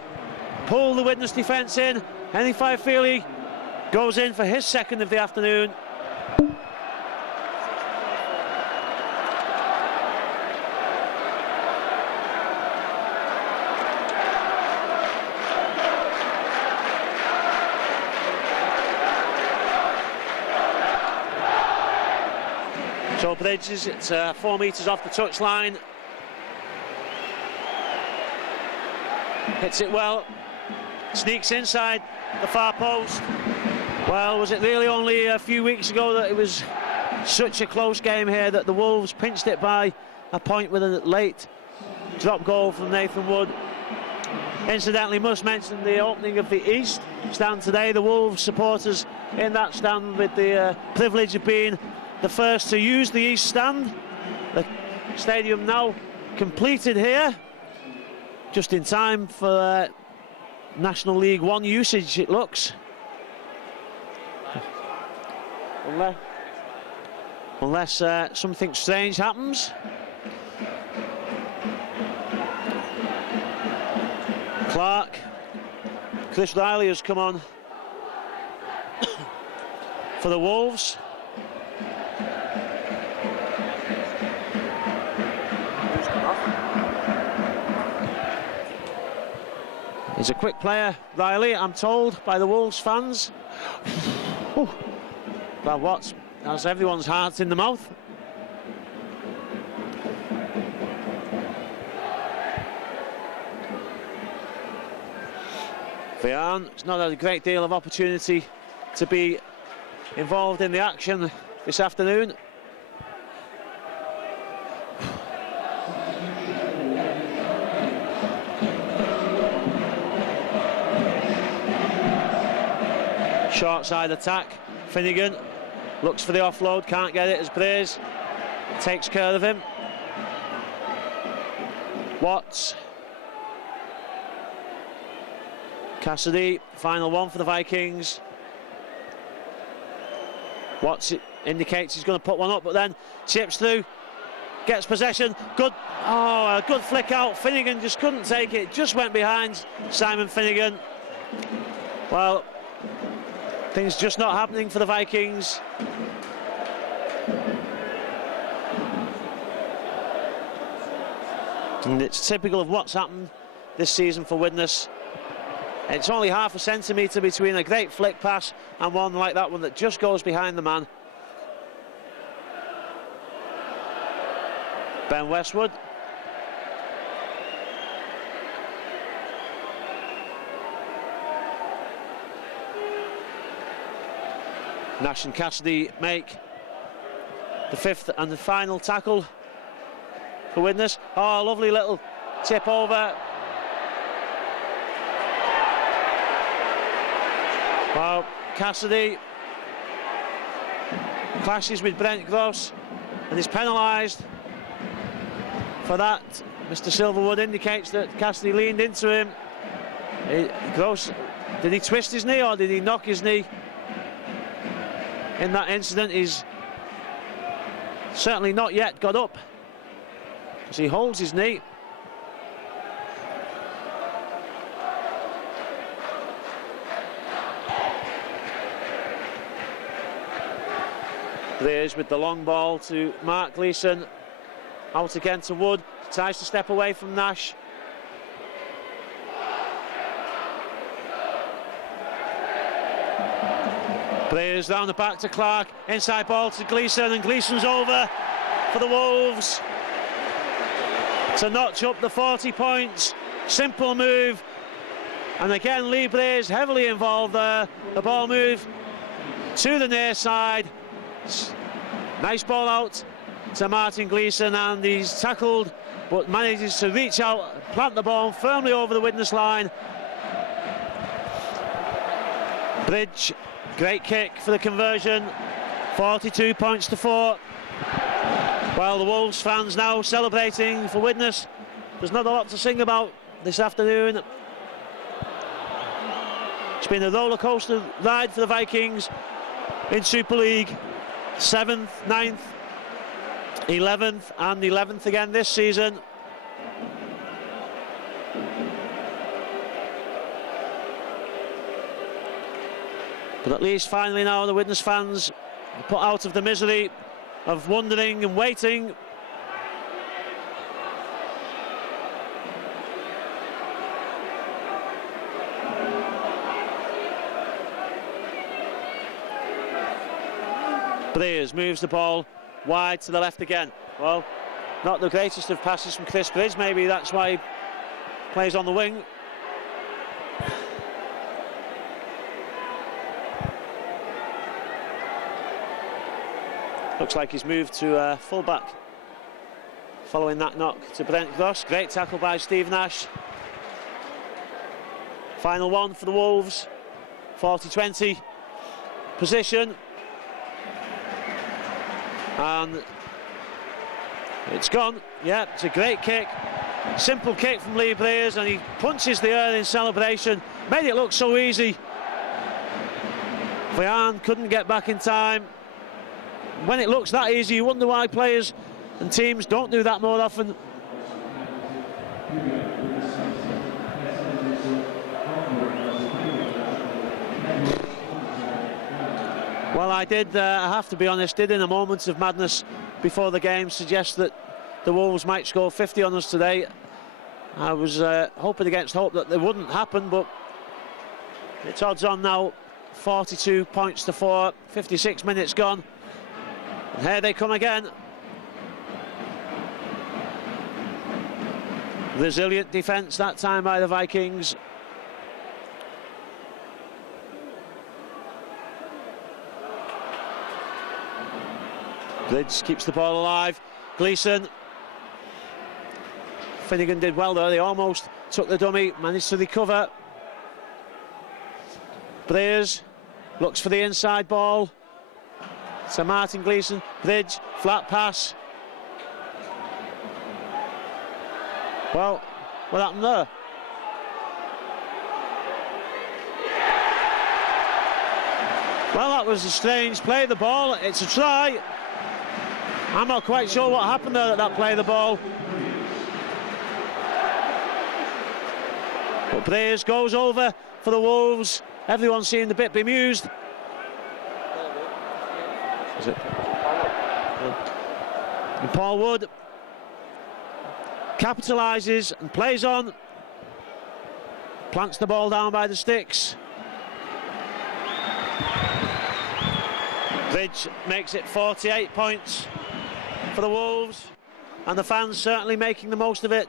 pulled the Widnes defence in. Henry Firefeely goes in for his second of the afternoon. So Bridges, it's 4 metres off the touchline. Hits it well, sneaks inside the far post. Well, was it really only a few weeks ago that it was such a close game here that the Wolves pinched it by a point with a late drop goal from Nathan Wood? Incidentally, must mention the opening of the East stand today. The Wolves supporters in that stand with the privilege of being the first to use the East stand. The stadium now completed here, just in time for National League One usage, it looks. Unless something strange happens. Clark, Chris Riley has come on for the Wolves. He's a quick player, Riley, I'm told, by the Wolves fans. Well, that's everyone's heart in the mouth. Vian, it's not had a great deal of opportunity to be involved in the action this afternoon. Short side attack, Finnegan looks for the offload, can't get it as Braze takes care of him. Watts, Cassidy, final one for the Vikings. Watts indicates he's going to put one up, but then chips through, gets possession, good, a good flick out. Finnegan just couldn't take it, just went behind Simon Finnegan. Well, things just not happening for the Vikings. And it's typical of what's happened this season for Widnes. It's only half a centimetre between a great flick pass and one like that one that just goes behind the man. Ben Westwood. Nash and Cassidy make the fifth and the final tackle for Widnes. Oh, lovely little tip over. Well, Cassidy clashes with Brent Gross and is penalised for that. Mr. Silverwood indicates that Cassidy leaned into him. Gross, did he twist his knee or did he knock his knee? In that incident, he's certainly not yet got up as he holds his knee. There's with the long ball to Mark Gleeson. Out again to Wood. Tries to step away from Nash. Players round the back to Clark. Inside ball to Gleeson, and Gleeson's over for the Wolves to notch up the 40 points. Simple move. And again, Lee Blaze heavily involved there. The ball move to the near side. Nice ball out to Martin Gleeson, and he's tackled but manages to reach out, plant the ball firmly over the Widnes line. Bridge, great kick for the conversion. 42 points to 4. While the Wolves fans now celebrating for Widnes. There's not a lot to sing about this afternoon. It's been a roller coaster ride for the Vikings in Super League. 7th, 9th, 11th and 11th again this season. But at least finally now the Widnes fans are put out of the misery of wondering and waiting. Breers moves the ball wide to the left again. Well, not the greatest of passes from Chris Bridge. Maybe that's why he plays on the wing. Looks like he's moved to full-back following that knock to Brent Gross. Great tackle by Steve Nash. Final one for the Wolves. 40-20 position. And it's gone. Yeah, it's a great kick. Simple kick from Lee Breers, and he punches the air in celebration. Made it look so easy. Vian couldn't get back in time. When it looks that easy, you wonder why players and teams don't do that more often. Well, I have to be honest, did in a moment of madness before the game suggest that the Wolves might score 50 on us today. I was hoping against hope that it wouldn't happen, but it's odds on now. 42 points to 4, 56 minutes gone. And here they come again. Resilient defence that time by the Vikings. Bridge keeps the ball alive. Gleeson. Finnegan did well though, they almost took the dummy, managed to recover. Breers looks for the inside ball. So Martin Gleeson, Bridge, flat pass. Well, what happened there? Well, that was a strange play, the ball. It's a try. I'm not quite sure what happened there at that play, the ball. But Breers goes over for the Wolves. Everyone seemed a bit bemused. Is it? And Paul Wood capitalises and plays on. Plants the ball down by the sticks. Bridge makes it 48 points for the Wolves, and the fans certainly making the most of it.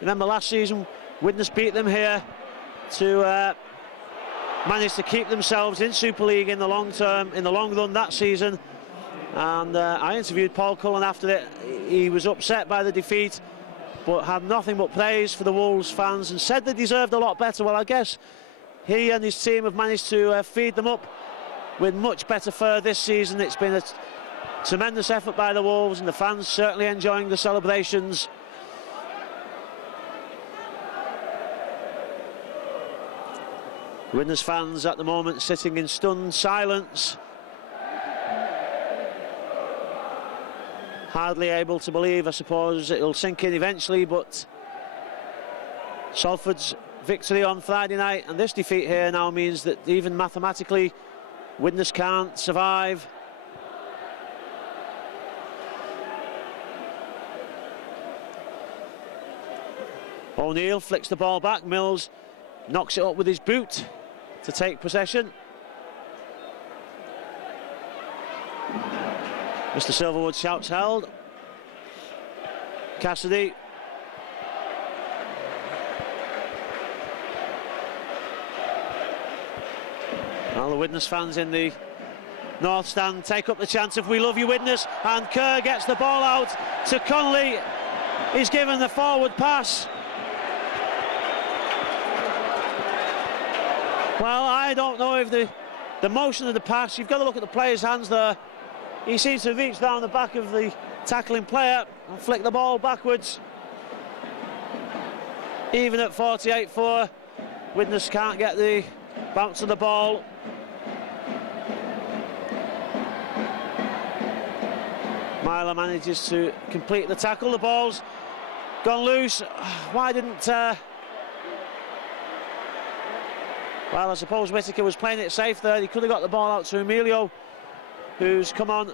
Remember last season, Widnes beat them here to manage to keep themselves in Super League in the long term, in the long run that season. And I interviewed Paul Cullen after it. He was upset by the defeat, but had nothing but praise for the Wolves fans and said they deserved a lot better. Well, I guess he and his team have managed to feed them up with much better fare this season. It's been a tremendous effort by the Wolves, and the fans certainly enjoying the celebrations. Widnes fans at the moment sitting in stunned silence, hardly able to believe. I suppose it'll sink in eventually, but Salford's victory on Friday night and this defeat here now means that even mathematically Widnes can't survive. O'Neill flicks the ball back. Mills knocks it up with his boot to take possession. Mr. Silverwood shouts held. Cassidy. Well, the Widnes fans in the North Stand take up the chant of "We love you, Widnes," and Kerr gets the ball out to Connolly. He's given the forward pass. Well, I don't know if the motion of the pass, you've got to look at the player's hands there. He seems to reach down the back of the tackling player and flick the ball backwards. Even at 48-4, Widnes can't get the bounce of the ball. Myler manages to complete the tackle. The ball's gone loose. Why didn't... Well, I suppose Whittaker was playing it safe there. He could have got the ball out to Emilio, who's come on.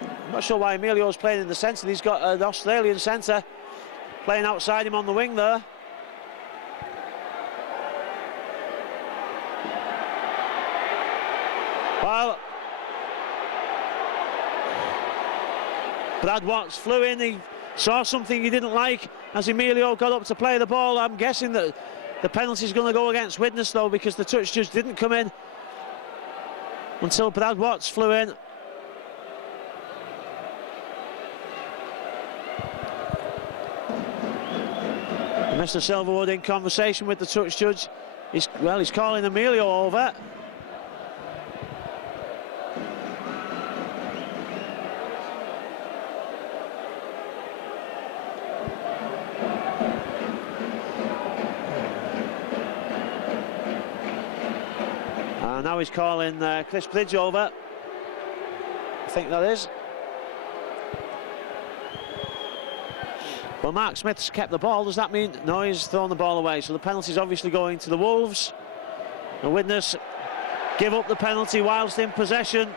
I'm not sure why Emilio's playing in the centre. He's got an Australian centre playing outside him on the wing there. Well, Brad Watts flew in. He saw something he didn't like as Emilio got up to play the ball. I'm guessing that the penalty is going to go against Widnes though, because the touch just didn't come in until Brad Watts flew in. Mr. Silverwood in conversation with the touch judge. He's calling Emilio over. And now he's calling Chris Bridge over. I think that is. Well, Mark Smith's kept the ball. Does that mean? No, he's thrown the ball away. So the penalty's obviously going to the Wolves. The Widnes give up the penalty whilst in possession.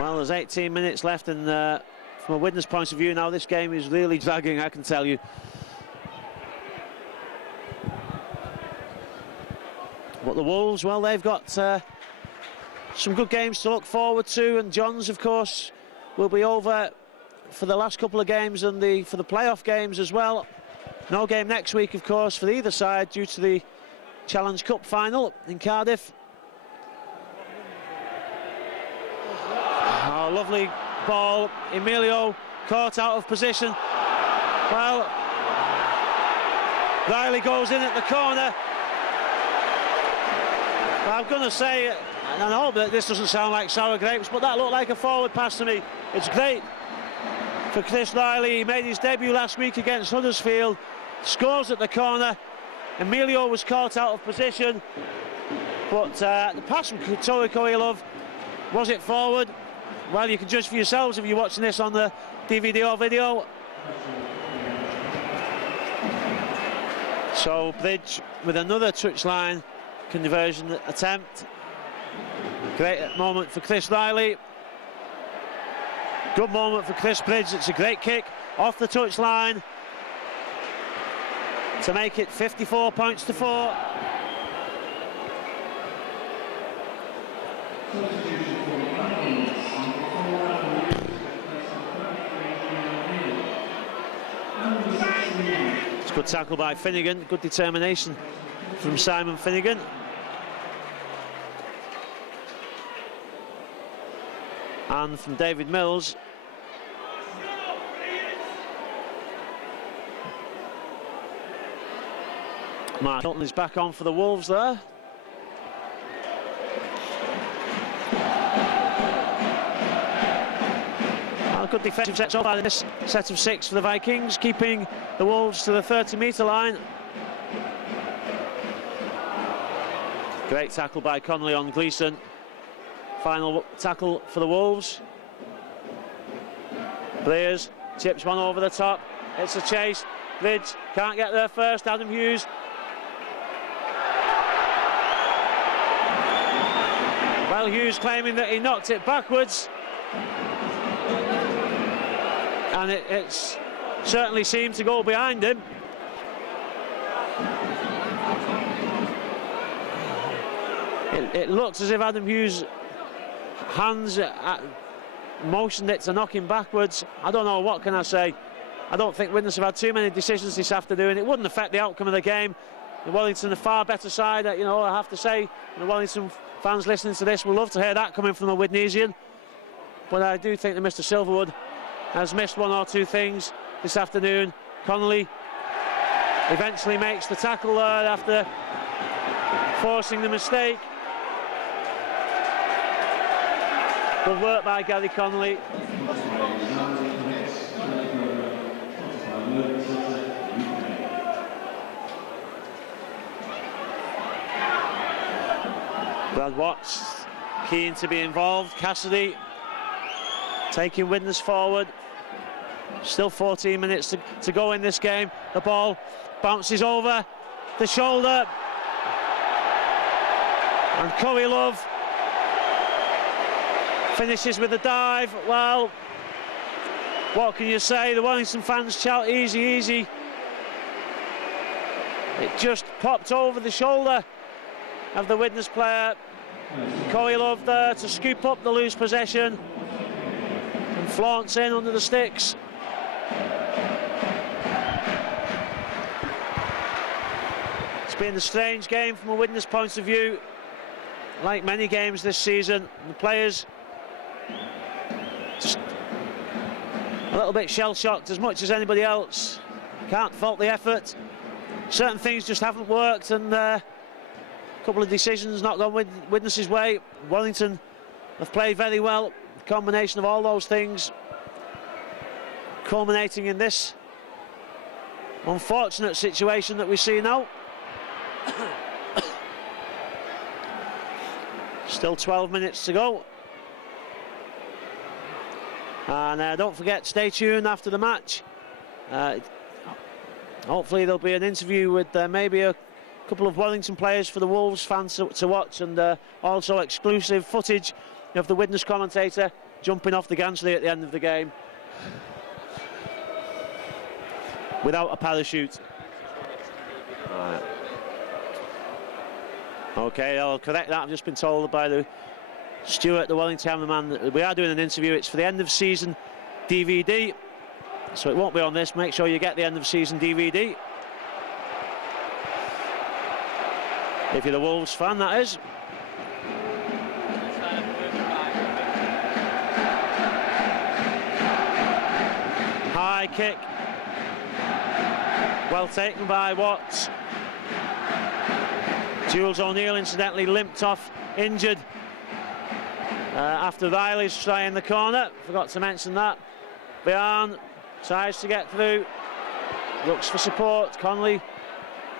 Well, there's 18 minutes left, and from a Widnes point of view now, this game is really dragging, I can tell you. But the Wolves, well, they've got some good games to look forward to, and Johns, of course, will be over for the last couple of games and for the playoff games as well. No game next week, of course, for either side due to the Challenge Cup final in Cardiff. Oh, lovely ball. Emilio caught out of position. Well, Riley goes in at the corner. I'm going to say, and I hope that this doesn't sound like sour grapes, but that looked like a forward pass to me. It's great for Chris Riley. He made his debut last week against Huddersfield. Scores at the corner. Emilio was caught out of position, but the pass from Tori Koilov, was it forward? Well, you can judge for yourselves if you're watching this on the DVD or video. So Bridge with another touchline conversion attempt. Great moment for Chris Riley. Good moment for Chris Bridge. It's a great kick off the touchline to make it 54 points to 4. It's a good tackle by Finnegan, good determination from Simon Finnegan. And from David Mills. Mark Hilton is back on for the Wolves there. Good defensive set so far in this set of 6 for the Vikings, keeping the Wolves to the 30-metre line. Great tackle by Connolly on Gleeson. Final tackle for the Wolves. Blears tips one over the top. It's a chase. Bridge can't get there first. Adam Hughes. Well, Hughes claiming that he knocked it backwards. And it's certainly seemed to go behind him. It looks as if Adam Hughes' hands motioned it to knock him backwards. I don't know, what can I say? I don't think Widnes have had too many decisions this afternoon. It wouldn't affect the outcome of the game. The Warrington, a far better side, you know, I have to say. The Warrington fans listening to this will love to hear that coming from a Widnesian. But I do think that Mr. Silverwood has missed one or two things this afternoon. Connolly eventually makes the tackle there after forcing the mistake. Good work by Gary Connolly. Brad Watts keen to be involved. Cassidy taking Widnes forward. Still 14 minutes to go in this game. The ball bounces over the shoulder. And Koilov finishes with a dive. Well, what can you say? The Warrington fans shout easy, easy. It just popped over the shoulder of the Widnes player. Koilov there to scoop up the loose possession and flaunts in under the sticks. It's been a strange game from a Widnes point of view, like many games this season. The players just a little bit shell-shocked as much as anybody else. Can't fault the effort. Certain things just haven't worked, and a couple of decisions not gone Widnes' way. Warrington have played very well. The combination of all those things culminating in this unfortunate situation that we see now. Still 12 minutes to go. And don't forget, stay tuned after the match. Hopefully there'll be an interview with maybe a couple of Warrington players for the Wolves fans to watch, and also exclusive footage of the Widnes commentator jumping off the gantry at the end of the game without a parachute. Okay, I'll correct that. I've just been told by the Stuart, the Warrington cameraman, that we are doing an interview. It's for the end of season DVD, so it won't be on this. Make sure you get the end of season DVD if you're a Wolves fan, that is. High kick, well taken by Watts. Jules O'Neill incidentally limped off injured after Riley's try in the corner. Forgot to mention that. Bjarne tries to get through, looks for support. Connolly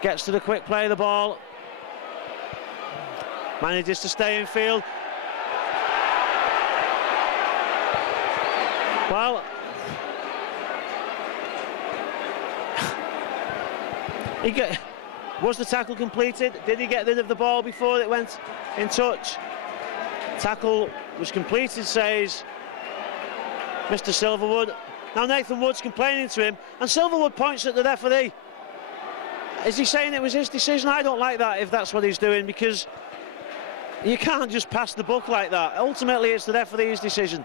gets to the quick play of the ball, manages to stay in field. Well, was the tackle completed? Did he get rid of the ball before it went in touch? Tackle was completed, says Mr. Silverwood. Now Nathan Wood's complaining to him, and Silverwood points at the referee. Is he saying it was his decision? I don't like that if that's what he's doing, because you can't just pass the buck like that. Ultimately, it's the referee's decision.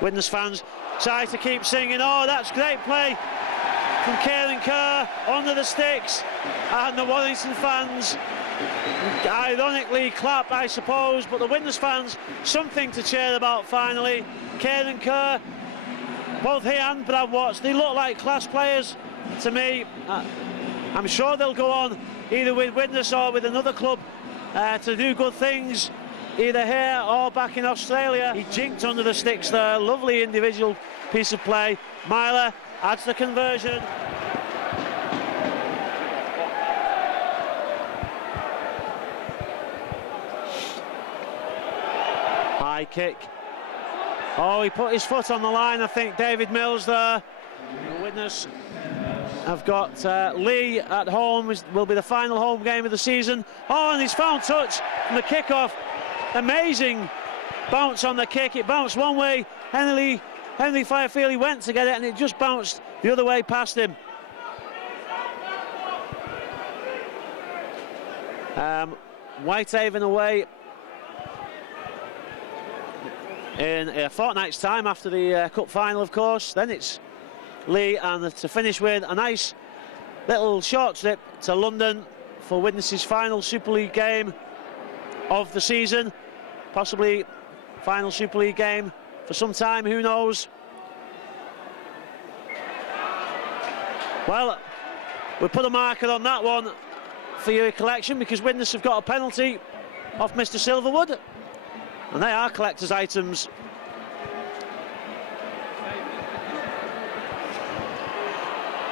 Widnes fans try to keep singing, "Oh, that's great play from Kieran Kerr under the sticks," and the Warrington fans ironically clap, I suppose, but the Widnes fans, something to cheer about finally. Kieran Kerr, both he and Brad Watts, they look like class players to me. I'm sure they'll go on either with Widnes or with another club to do good things, either here or back in Australia. He jinked under the sticks there, lovely individual piece of play. Myler adds the conversion. High kick. Oh, he put his foot on the line, I think, David Mills there. Widnes have got Lee at home, will be the final home game of the season. Oh, and he's found touch from the kick-off. Amazing bounce on the kick. It bounced one way. Henry Firefeely went to get it, and it just bounced the other way past him. Whitehaven away in a fortnight's time after the cup final, of course. Then it's Lee, and to finish with a nice little short trip to London for Widnes' final Super League game of the season, possibly final Super League game for some time, who knows. Well, we put a marker on that one for your collection, because Widnes have got a penalty off Mr. Silverwood, and they are collector's items.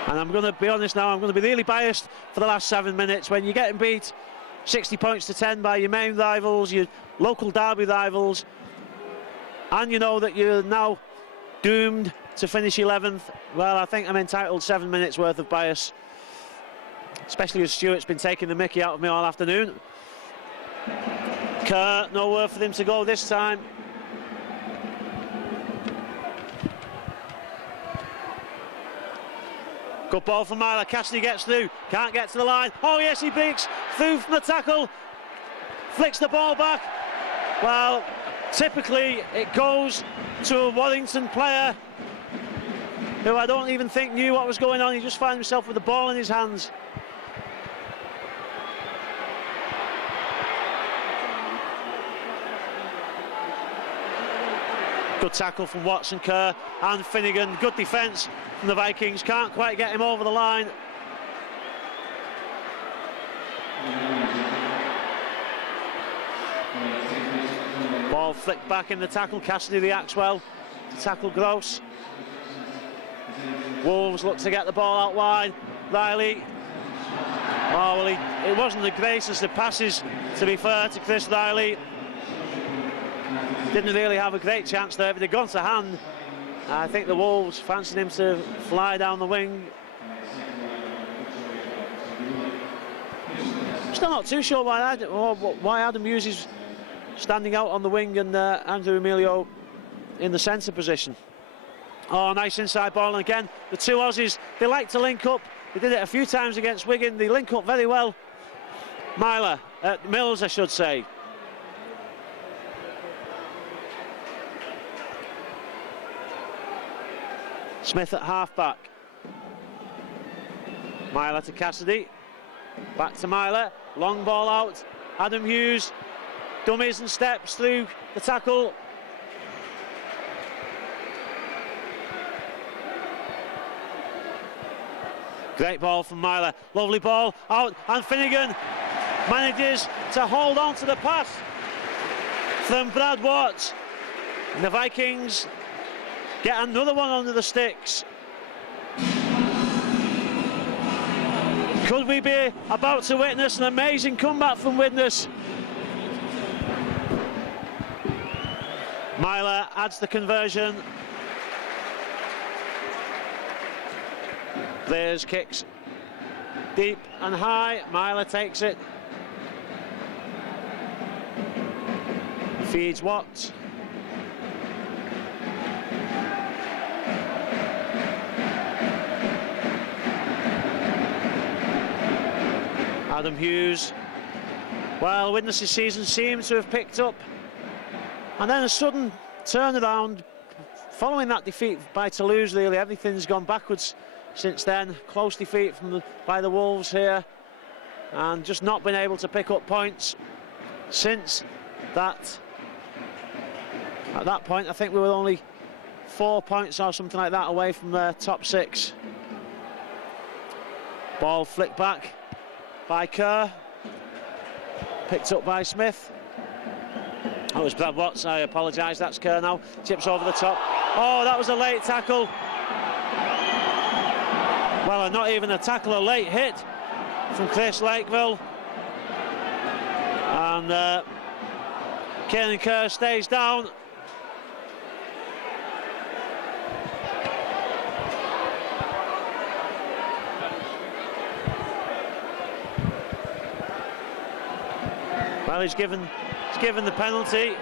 And I'm going to be honest now, I'm going to be really biased for the last 7 minutes. When you're getting beat 60 points to 10 by your main rivals, your local derby rivals, and you know that you're now doomed to finish 11th, well, I think I'm entitled 7 minutes worth of bias, especially as Stuart's been taking the mickey out of me all afternoon. Kerr, nowhere for him to go this time. Good ball from Myler. Cassidy gets through, can't get to the line. Oh yes, he breaks through from the tackle, flicks the ball back. Well, Typically, it goes to a Warrington player who I don't even think knew what was going on. He just found himself with the ball in his hands. Good tackle from Watson, Kerr and Finnegan. Good defence from the Vikings. Can't quite get him over the line. Ball flicked back in the tackle. Cassidy reacts well to tackle Gross. Wolves look to get the ball out wide. Riley. Oh, well, it wasn't the greatest of passes, to be fair to Chris Riley. Didn't really have a great chance there. If it had gone to hand, I think the Wolves fancied him to fly down the wing. Still not too sure why Adam Hughes is standing out on the wing and Andrew Emilio in the centre position. Oh, nice inside ball, and again, the two Aussies, they like to link up. They did it a few times against Wigan. They link up very well. Mills, I should say. Smith at half-back. Myler to Cassidy. Back to Myler. Long ball out. Adam Hughes. Dummies and steps through the tackle. Great ball from Myler. Lovely ball out, and Finnegan manages to hold on to the pass from Brad Watts. And the Vikings get another one under the sticks. Could we be about to witness an amazing comeback from Widnes? Myler adds the conversion. Blair's kicks deep and high. Myler takes it. Feeds Watts. Adam Hughes. Well, Widnes' season seems to have picked up. And then a sudden turnaround following that defeat by Toulouse. Really, everything's gone backwards since then. Close defeat by the Wolves here, and just not been able to pick up points since that. At that point, I think we were only 4 points or something like that away from the top 6. Ball flicked back by Kerr, picked up by Smith. Oh, it was Brad Watts, I apologise, that's Kerr now. Chips over the top. Oh, that was a late tackle. Well, not even a tackle, a late hit from Chris Lakeville. And Kieran Kerr stays down. Well, he's given the penalty.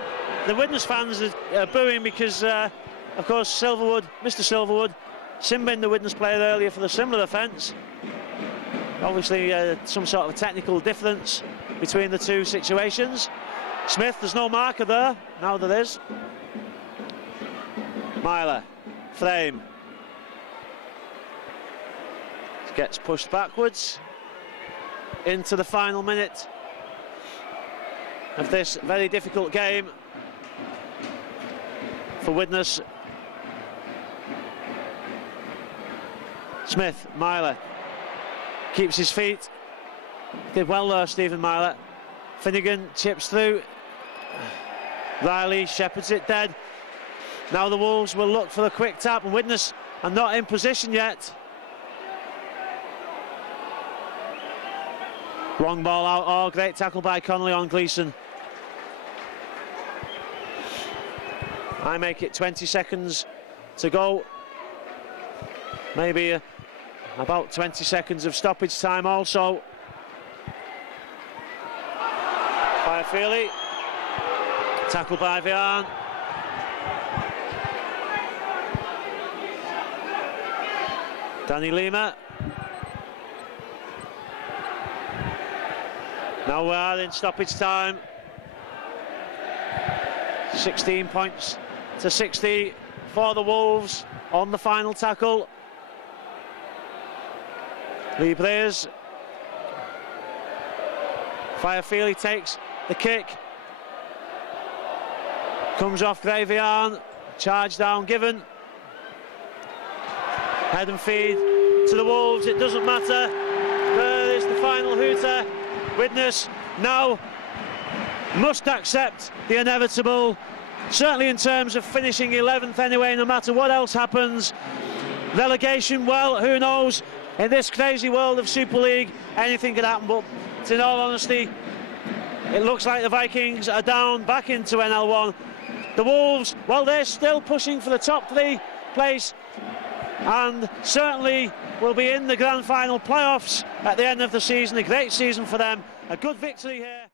The Widnes fans are booing because, of course, Mr. Silverwood, sin-binned the Widnes player earlier for the similar offence. Obviously, some sort of technical difference between the two situations. Smith, there's no marker there. Now there is. Myler, frame. Gets pushed backwards into the final minute of this very difficult game for Widnes. Smith, Myler, keeps his feet. Did well there, Stephen Myler. Finnegan chips through. Riley shepherds it dead. Now the Wolves will look for the quick tap, and Widnes are not in position yet. Long ball out. Oh, great tackle by Connolly on Gleeson. I make it 20 seconds to go. Maybe about 20 seconds of stoppage time also. Firefeely. Tackle by Vian. Danny Lima. Now we are in stoppage time. 16 points to 60 for the Wolves on the final tackle. Lee Blaze. Firefield, he takes the kick. Comes off Gravian. Charge down given. Head and feed to the Wolves. It doesn't matter. There is the final hooter. Widnes now must accept the inevitable. Certainly in terms of finishing 11th anyway, no matter what else happens. Relegation, well, who knows? In this crazy world of Super League, anything could happen, but in all honesty, it looks like the Vikings are down back into NL1. The Wolves, well, they're still pushing for the top 3 place and certainly will be in the grand final playoffs at the end of the season. A great season for them, a good victory here.